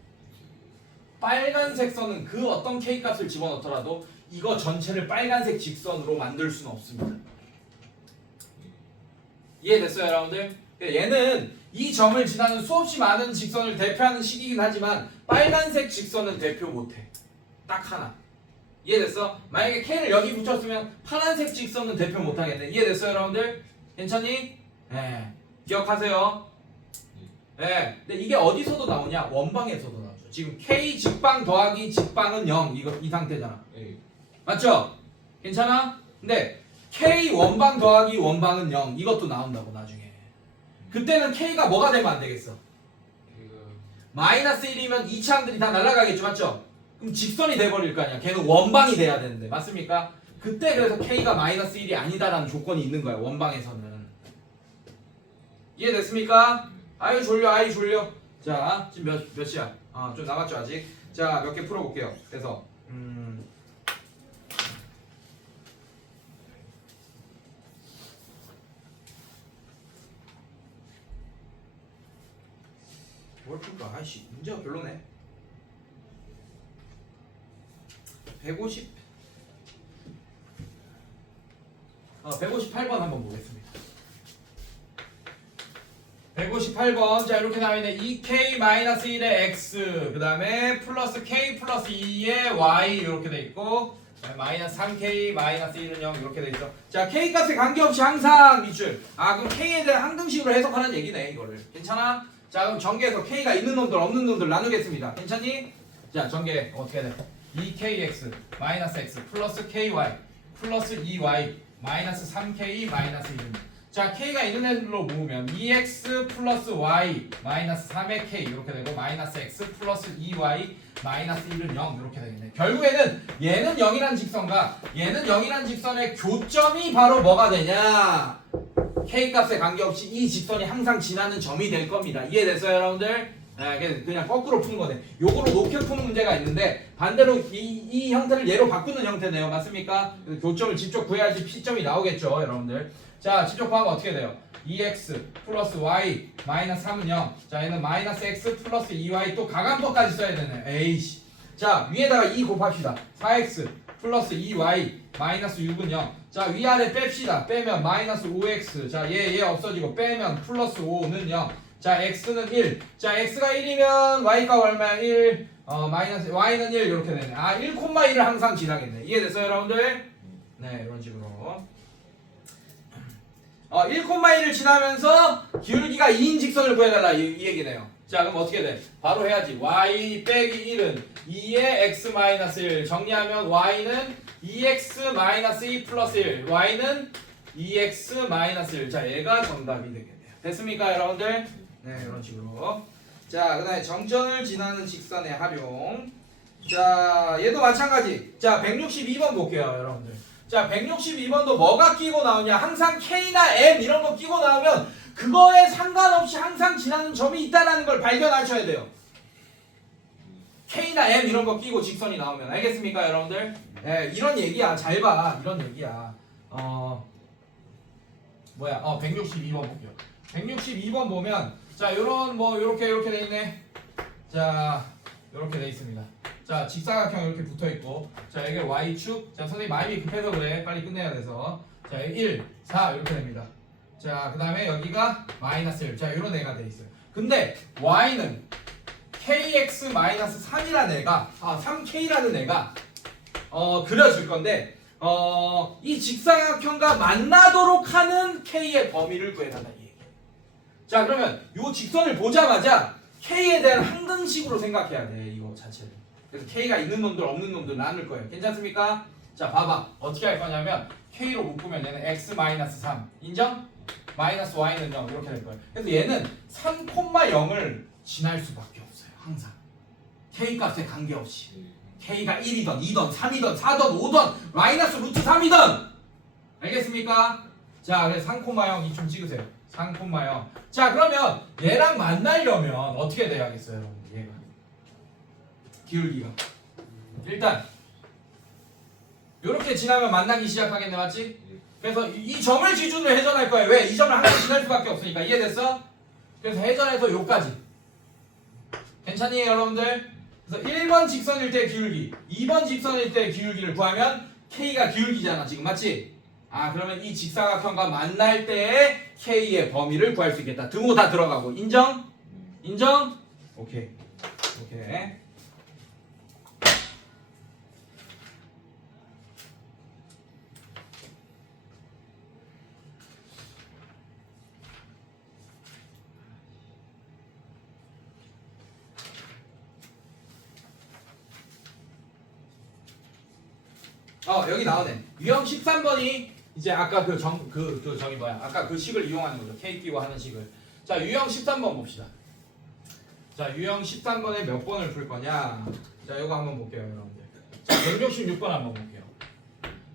빨간색 선은 그 어떤 K값을 집어넣더라도 이거 전체를 빨간색 직선으로 만들 수는 없습니다. 이해됐어요, 여러분들? 얘는 이 점을 지나는 수없이 많은 직선을 대표하는 식이긴 하지만 빨간색 직선은 대표 못해. 딱 하나. 이해됐어? 만약에 K를 여기 붙였으면 파란색 직선은 대표 못하겠네. 이해됐어요, 여러분들? 괜찮니? 네. 기억하세요. 네. 근데 이게 어디서도 나오냐? 원방에서도 나오죠. 지금 K 직방 더하기 직방은 0. 이 상태잖아. 맞죠? 괜찮아? 근데 K 원방 더하기 원방은 0. 이것도 나온다고 나중에. 그때는 K가 뭐가 되면 안 되겠어? 마이너스 1이면 이 차항들이 다 날아가겠죠, 맞죠? 그럼 직선이 돼버릴 거 아니야. 걔는 원방이 돼야 되는데, 맞습니까? 그때 그래서 K가 마이너스 1이 아니다라는 조건이 있는 거야, 원방에서는. 이해됐습니까? 아유 졸려, 아유 졸려. 자, 지금 몇 시야? 좀 남았죠 아직. 자, 몇 개 풀어볼게요. 그래서 뭘 풀까? 아이씨, 문제가 별로네. 158번 한번 보겠습니다. 158번. 자, 이렇게 나와있네. 2k-1의 x 그 다음에 플러스 k 플러스 2의 y 이렇게 돼 있고 마이너스 3k 마이너스 1은 0 이렇게 돼 있어. 자, k 값에 관계없이 항상 밑줄. 그럼 k에 대한 항등식으로 해석하는 얘기네, 이거를. 괜찮아? 자, 그럼 전개해서 k가 있는 놈들 없는 놈들 나누겠습니다. 괜찮니? 자, 전개 어떻게 돼? 2kx 마이너스 x 플러스 ky 플러스 2y 마이너스 3k 마이너스 1은. 자, k가 있는 애들로 모으면 2x 플러스 y 마이너스 3의 k 이렇게 되고 마이너스 x 플러스 2y 마이너스 1은 0 이렇게 되겠네. 결국에는 얘는 0이란 직선과 얘는 0이란 직선의 교점이 바로 뭐가 되냐? k 값에 관계없이 이 직선이 항상 지나는 점이 될 겁니다. 이해됐어요, 여러분들? 그냥 거꾸로 푸는 거네. 요거로 높게 푸는 문제가 있는데 반대로 이 형태를 얘로 바꾸는 형태네요. 맞습니까? 그래서 교점을 직접 구해야지 P점이 나오겠죠, 여러분들. 자, 직접 구하면 어떻게 돼요? 2x 플러스 y 마이너스 3은 0. 자, 얘는 마이너스 x 플러스 2y 또 가간법까지 써야 되네. 에이씨. 자, 위에다가 2 곱합시다. 4x 플러스 2y 마이너스 6은 0. 자, 위아래 뺍시다. 빼면 마이너스 5x. 자, 얘 없어지고 빼면 플러스 5는 0. 자, x는 1. 자, x가 1이면 y가 얼마야? 1. 마이너스 y는 1 이렇게 되네. 아, 1,1을 항상 지나겠네. 이해됐어요, 여러분들? 네, 이런 식으로. 1,1을 지나면서 기울기가 2인 직선을 구해달라 이 얘기네요. 자, 그럼 어떻게 돼? 바로 해야지. y 빼기 1은 2의 x 마이너스 1. 정리하면 y는 2x 마이너스 2 플러스 1. y는 2x 마이너스 1. 자, 얘가 정답이 되겠네요. 됐습니까, 여러분들? 네, 이런 식으로. 자, 그 다음에 정점을 지나는 직선의 활용. 자, 얘도 마찬가지. 자, 162번 볼게요, 여러분들. 자, 162번도 뭐가 끼고 나오냐? 항상 K나 M 이런 거 끼고 나오면 그거에 상관없이 항상 지나는 점이 있다는 걸 발견하셔야 돼요. K나 M 이런 거 끼고 직선이 나오면. 알겠습니까, 여러분들? 네, 이런 얘기야. 잘 봐. 이런 얘기야. 162번 볼게요. 162번 보면 자, 요런 요렇게 돼 있네. 자, 요렇게 돼 있습니다. 자, 직사각형 이렇게 붙어 있고, 자, 여기 y축. 자, 선생님 마음이 급해서 그래. 빨리 끝내야 돼서. 자, 1, 4 이렇게 됩니다. 자, 그 다음에 여기가 마이너스 1. 자, 요런 애가 돼 있어요. 근데 y는 kx-3이라는 애가 3k라는 애가 그려줄 건데 이 직사각형과 만나도록 하는 k의 범위를 구해달라 이 얘기. 자, 그러면 요 직선을 보자마자 k에 대한 항등식으로 생각해야 돼, 이거 자체를. 그래서 k가 있는 놈들 없는 놈들 나눌 거예요. 괜찮습니까? 자, 봐봐. 어떻게 할 거냐면 k로 묶으면 얘는 x-3 인정? 마이너스 y는 0 이렇게 될 거예요. 그래서 얘는 3,0을 지날 수밖에 없어요. 항상 k 값에 관계없이 k가 1이던 2던 3이던 4던 5던 마이너스 루트 3이던 알겠습니까? 자, 그래서 3,0 이 좀 찍으세요. 3,0. 자, 그러면 얘랑 만나려면 어떻게 돼야겠어요, 여러분? 얘가 기울기가 일단 이렇게 지나면 만나기 시작하겠네, 맞지? 그래서 이 점을 기준으로 회전할 거예요. 왜? 이 점을 항상 지날 수밖에 없으니까. 이해됐어? 그래서 회전해서 요까지. 괜찮니, 여러분들? 그래서 1번 직선일 때 기울기, 2번 직선일 때 기울기를 구하면 K가 기울기잖아, 지금 맞지? 아, 그러면 이 직사각형과 만날 때의 K의 범위를 구할 수 있겠다. 등호 다 들어가고. 인정? 인정? 오케이. 오케이. 여기 나오네. 유형 13번이 이제 아까 저기 뭐야? 아까 그 식을 이용하는 거죠. K 끼고 하는 식을. 자, 유형 13번 봅시다. 자, 유형 13번에 몇 번을 풀 거냐? 자, 이거 한번 볼게요, 여러분들. 자, 166번 한번 볼게요.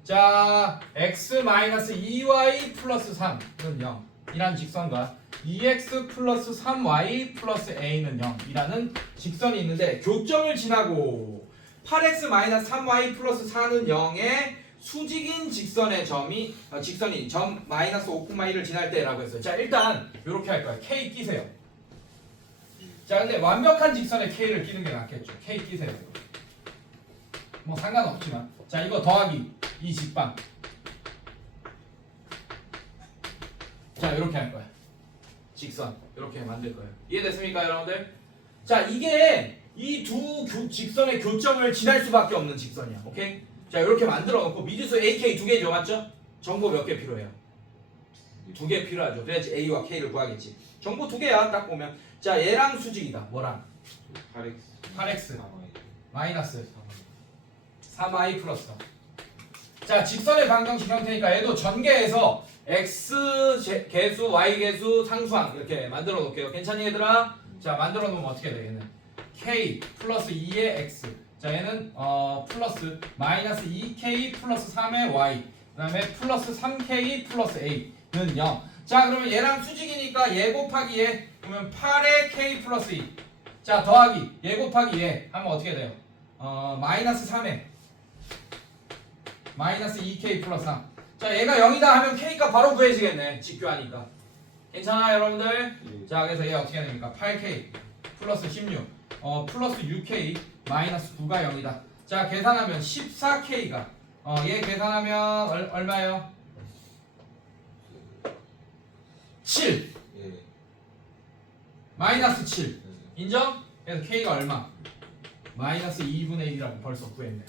자, x-2y 플러스 3는 0 이란 직선과 2x 플러스 3y 플러스 a는 0 이라는 직선이 있는데 교점을 지나고 8x-3y 플러스 4는 0의 수직인 직선의 직선이 점 마이너스 5,1을 지날 때라고 했어요. 자, 일단 이렇게 할 거야. K 끼세요. 자, 근데 완벽한 직선에 K를 끼는 게 낫겠죠. K 끼세요. 뭐 상관없지만. 자, 이거 더하기 이 직방. 자, 이렇게 할 거야. 직선 이렇게 만들 거예요. 이해됐습니까, 여러분들? 자, 이게 이 두 직선의 교점을 지날 수밖에 없는 직선이야. 오케이? 자, 이렇게 만들어 놓고 미지수 AK 2개죠, 맞죠? 정보 몇 개 필요해요? 2개 필요하죠. 그래야지 A와 K를 구하겠지. 정보 2개야, 딱 보면. 자, 얘랑 수직이다. 뭐랑? 8x 마이너스 3y 플러스 3. 자, 직선의 방정식 형태니까 얘도 전개해서 x 개수, y 개수, 상수항 이렇게 만들어 놓을게요. 괜찮니, 얘들아? 자, 만들어 놓으면 어떻게 돼, 얘는? k 플러스 2의 x. 자, 얘는 플러스 마이너스 2k 플러스 3의 y. 그 다음에 플러스 3k 플러스 a는 0. 자, 그러면 얘랑 수직이니까 얘 곱하기 얘 그러면 8의 k 플러스 2. 자 더하기 얘 곱하기 얘 하면 어떻게 돼요? 마이너스 3에 마이너스 2k 플러스 3. 자 얘가 0이다 하면 k가 바로 구해지겠네. 직교하니까. 괜찮아요 여러분들? 예. 자 그래서 얘 어떻게 됩니까? 8k 플러스 16 플러스 6k 마이너스 9가 0이다. 자 계산하면 14k가 얘 계산하면 얼마예요? 7 예. 마이너스 7 인정? 그래서 k가 얼마? 마이너스 2분의 1이라고 벌써 구했네.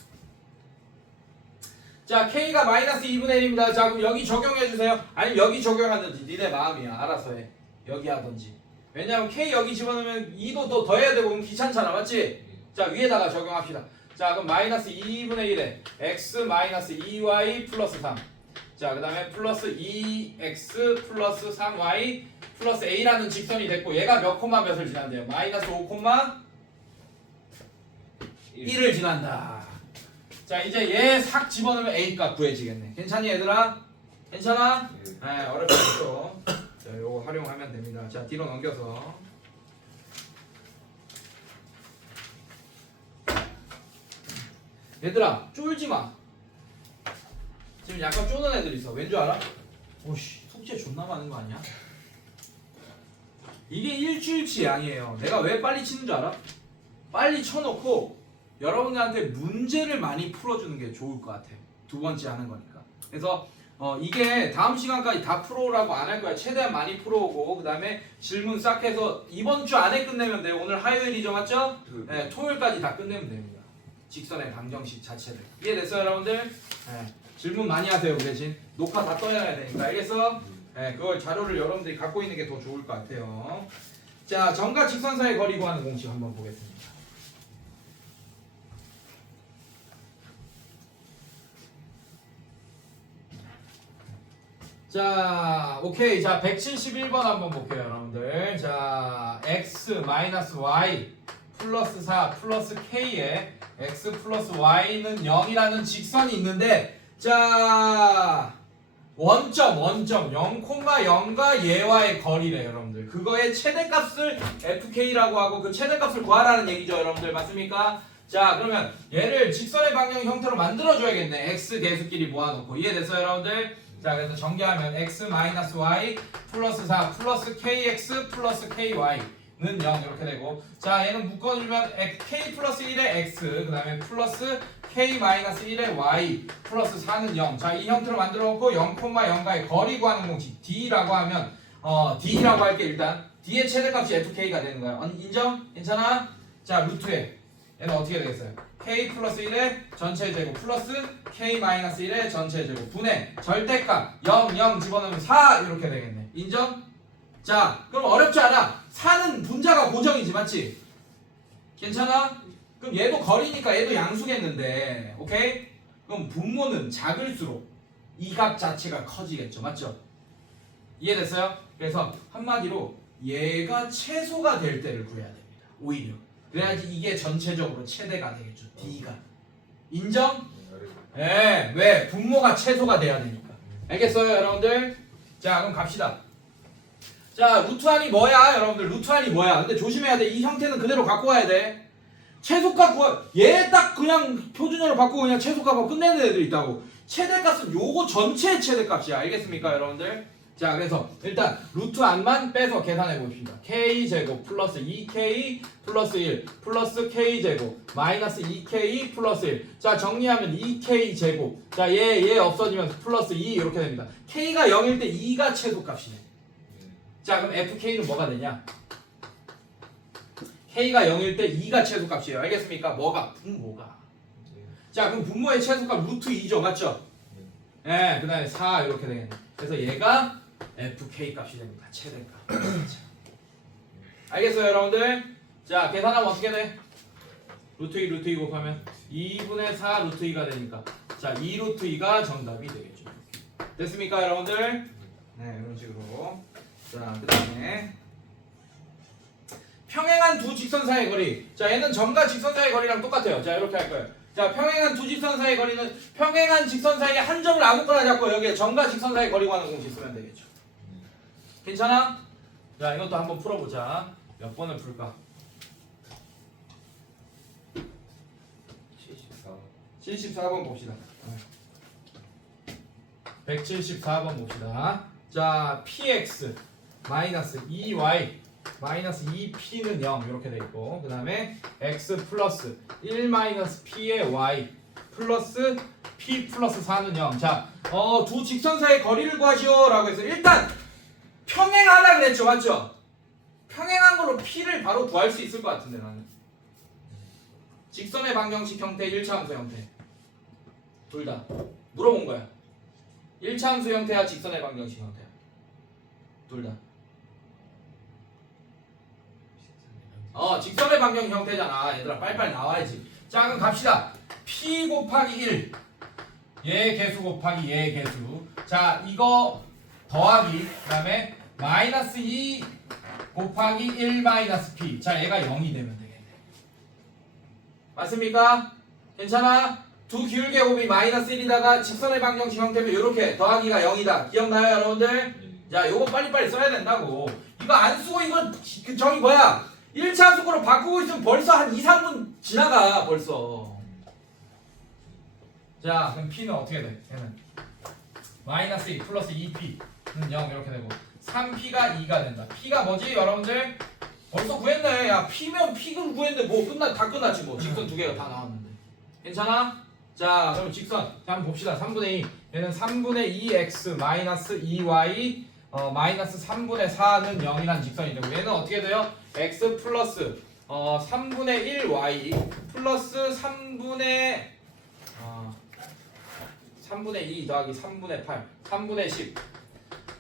자 k가 마이너스 2분의 1입니다. 자 그럼 여기 적용해주세요. 아니면 여기 적용하든지 니네 마음이야. 알아서 해. 여기 하든지. 왜냐면 k 여기 집어넣으면 2도 또 더해야 되고 그럼 귀찮잖아. 맞지? 자 위에다가 적용합시다. 자 그럼 마이너스 2분의 1에 x 마이너스 2y 플러스 3. 자 그 다음에 플러스 2x 플러스 3y 플러스 a라는 직선이 됐고 얘가 몇 콤마 몇을 지난대요? 마이너스 5 콤마 1을 지난다. 자 이제 얘 싹 집어넣으면 a 값 구해지겠네. 괜찮니 얘들아? 괜찮아? 예. 네 어렵지 않죠. 자 요거 활용하면 됩니다. 자 뒤로 넘겨서 얘들아 쫄지 마. 지금 약간 쪼는 애들 있어. 왠 줄 알아? 오씨 숙제 존나 많은 거 아니야? 이게 일주일치 양이에요. 내가 왜 빨리 치는 줄 알아? 빨리 쳐놓고 여러분들한테 문제를 많이 풀어주는 게 좋을 것 같아. 두 번째 하는 거니까. 그래서 이게 다음 시간까지 다 풀어오라고 안 할 거야. 최대한 많이 풀어오고 그 다음에 질문 싹 해서 이번 주 안에 끝내면 돼요. 오늘 화요일이죠, 맞죠? 네, 토요일까지 다 끝내면 됩니다. 직선의 방정식 자체를. 이해됐어요, 여러분들? 네, 질문 많이 하세요. 그 대신 녹화 다 떠야 되니까. 알겠어? 네, 그걸 자료를 여러분들이 갖고 있는 게 더 좋을 것 같아요. 자, 점과 직선 사이 거리 구하는 공식 한번 보겠습니다. 자, 오케이. 자, 171번 한번 볼게요, 여러분들. 자, x 마이너스 y 플러스 4 플러스 k에 x 플러스 y는 0이라는 직선이 있는데, 자, 원점 0,0과 얘와의 거리래, 여러분들. 그거의 최대값을 fk라고 하고 그 최대값을 구하라는 얘기죠, 여러분들. 맞습니까? 자, 그러면 얘를 직선의 방향 형태로 만들어줘야겠네. x 계수끼리 모아놓고. 이해됐어요, 여러분들? 자 그래서 전개하면 x-y 플러스 4 플러스 kx 플러스 ky는 0 이렇게 되고 자 얘는 묶어주면 k 플러스 1의 x 그 다음에 플러스 k-1의 y 플러스 4는 0 자 이 형태로 만들어 놓고 0,0과의 거리 구하는 공식 d라고 하면 d라고 할게 일단 d의 최대값이 fk가 되는 거야 인정? 괜찮아? 자 루트에 얘는 어떻게 되겠어요? k 플러스 1의 전체 제곱 플러스 k 마이너스 1의 전체 제곱 분의 절대값 0, 0 집어넣으면 4 이렇게 되겠네. 인정? 자 그럼 어렵지 않아. 4는 분자가 고정이지 맞지? 괜찮아? 그럼 얘도 거리니까 얘도 양수겠는데 오케이? 그럼 분모는 작을수록 이 값 자체가 커지겠죠 맞죠? 이해됐어요? 그래서 한마디로 얘가 최소가 될 때를 구해야 됩니다. 오히려 그래야지 이게 전체적으로 최대가 되겠죠. D가. 인정? 예, 왜? 분모가 최소가 돼야 되니까. 알겠어요, 여러분들? 자, 그럼 갑시다. 자, 루트안이 뭐야, 여러분들? 루트안이 뭐야? 근데 조심해야 돼. 이 형태는 그대로 갖고 와야 돼. 최소값 구하, 얘 딱 그냥 표준어로 바꾸고 그냥 최소값하고 끝내는 애들 있다고. 최대값은 요거 전체의 최대값이야. 알겠습니까, 여러분들? 자 그래서 일단 루트 안만 빼서 계산해 봅시다. k제곱 플러스 2k 플러스 1 플러스 k제곱 마이너스 2k 플러스 1 자 정리하면 2k제곱 자 얘 없어지면서 플러스 2 이렇게 됩니다. k가 0일 때 2가 최소값이네. 자 그럼 fk는 뭐가 되냐? k가 0일 때 2가 최소값이에요. 알겠습니까? 뭐가? 분모가. 자 그럼 분모의 최소값 루트 2죠. 맞죠? 네, 그 다음에 4 이렇게 되겠네. 그래서 얘가 fk 값이 됩니다. 최대값. 알겠어요, 여러분들? 자, 계산하면 어떻게 돼? 루트 2 곱하면 2분의 4 루트 2가 되니까 자, 2 루트 2가 정답이 되겠죠. 됐습니까, 여러분들? 네, 이런 식으로. 자, 그 다음에 평행한 두 직선 사이의 거리. 자, 얘는 점과 직선 사이의 거리랑 똑같아요. 자, 이렇게 할 거예요. 자, 평행한 두 직선 사이의 거리는 평행한 직선 사이의 한 점을 아무거나 잡고 여기에 점과 직선 사이의 거리 구하는 공식 쓰면 되겠죠. 괜찮아? 자, 이것도 한번 풀어보자. 몇 번을 풀까? 74번 봅시다. 174번 봅시다. 자, px 마이너스 2y 마이너스 2p는 0 이렇게 돼 있고, 그 다음에 x 플러스 1 마이너스 p의 y 플러스 p 플러스 4는 0. 자, 두 직선 사이의 거리를 구하시오라고 해서 일단 평행하다 그랬죠, 맞죠? 평행한 걸로 p를 바로 구할 수 있을 것 같은데 나는. 직선의 방정식 형태, 1차 함수 형태 둘 다 물어본 거야. 1차 함수 형태야, 직선의 방정식 형태야. 둘 다. 직선의 방정 형태잖아. 얘들아 빨리빨리 나와야지. 자, 그럼 갑시다. p 곱하기 1 얘 개수 곱하기 얘 개수. 자, 이거 더하기 그 다음에 마이너스 2 곱하기 1 마이너스 p. 자, 얘가 0이 되면 되겠네. 맞습니까? 괜찮아? 두 기울기 곱이 마이너스 1이다가 직선의 방정식 형태면 이렇게 더하기가 0이다. 기억나요, 여러분들? 자, 요거 빨리빨리 써야 된다고. 이거 안 쓰고 이거 저기 뭐야 1차 함수로 바꾸고 있으면 벌써 한 2, 3분 지나가 벌써. 자, 그럼 p는 어떻게 돼? 얘는 마이너스 2 플러스 2p는 0 이렇게 되고 3p가 2가 된다. p가 뭐지 여러분들? 벌써 구했네. 야, p면 p는 구했는데 뭐 다 끝났지 뭐. 직선 두 개가 다 나왔는데. 괜찮아? 자, 그럼 직선 자, 한번 봅시다. 3분의 2 얘는 3분의 2x 마이너스 2y 마이너스 3분의 4는 0이라는 직선이 되고, 얘는 어떻게 돼요? x 플러스 3분의 1y 플러스 3분의 2 더하기 3분의 8 3분의 10.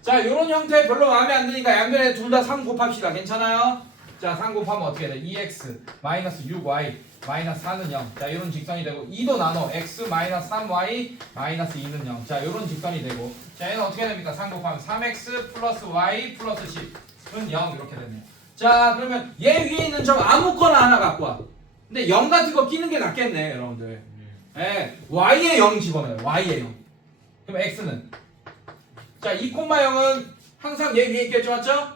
자, 요런 형태 별로 마음에 안 드니까 양변에 둘 다 3 곱합시다. 괜찮아요? 자, 3 곱하면 어떻게 돼? 2x 마이너스 6y 마이너스 4는 0. 자, 이런 직선이 되고 2도 나눠 x 마이너스 3y 마이너스 2는 0. 자, 이런 직선이 되고, 자, 얘는 어떻게 됩니까? 3 곱하면 3x 플러스 y 플러스 10은 0 이렇게 됐네요. 자, 그러면 얘 위에 있는 점 아무거나 하나 갖고 와. 근데 0 같은 거 끼는 게 낫겠네 여러분들. 예, y에 0 집어넣어요. y에 0. 그럼 x는 자, 2,0은 항상 얘 위에 있겠죠, 맞죠?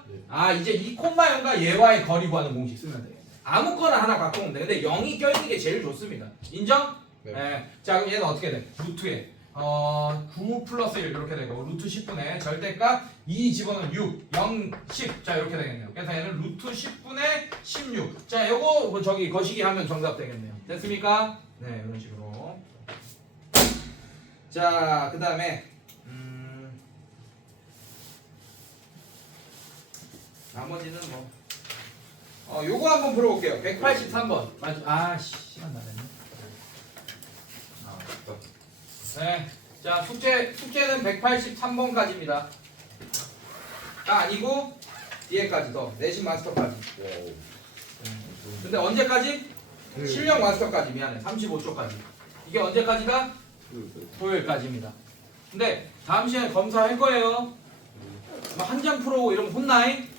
이제 2,0과 얘와의 거리 구하는 공식 쓰면 되겠네. 아무거나 하나 갖고 오면 돼. 근데 0이 껴있는 게 제일 좋습니다. 인정? 네. 예. 자, 그럼 얘는 어떻게 돼? 루트에 9 플러스 1 이렇게 되고, 루트 10분의 절대값 2 집어넣으면 6, 0, 10. 자, 이렇게 되겠네요. 그래서 얘는 루트 10분의 16. 자, 요거 뭐 저기 거시기 하면 정답 되겠네요. 됐습니까? 네, 이런 식으로. 자, 그 다음에 나머지는 뭐 요거 한번 풀어볼게요. 183번. 시간 다 됐네. 네. 자, 숙제는 183번까지입니다. 아니고 뒤에까지 더 내신 마스터까지. 근데 언제까지? 실력 마스터까지. 미안해. 35초까지. 이게 언제까지다? 토요일까지입니다. 근데 다음 시간에 검사할 거예요. 한 장 풀어오고 이러면 혼나잉?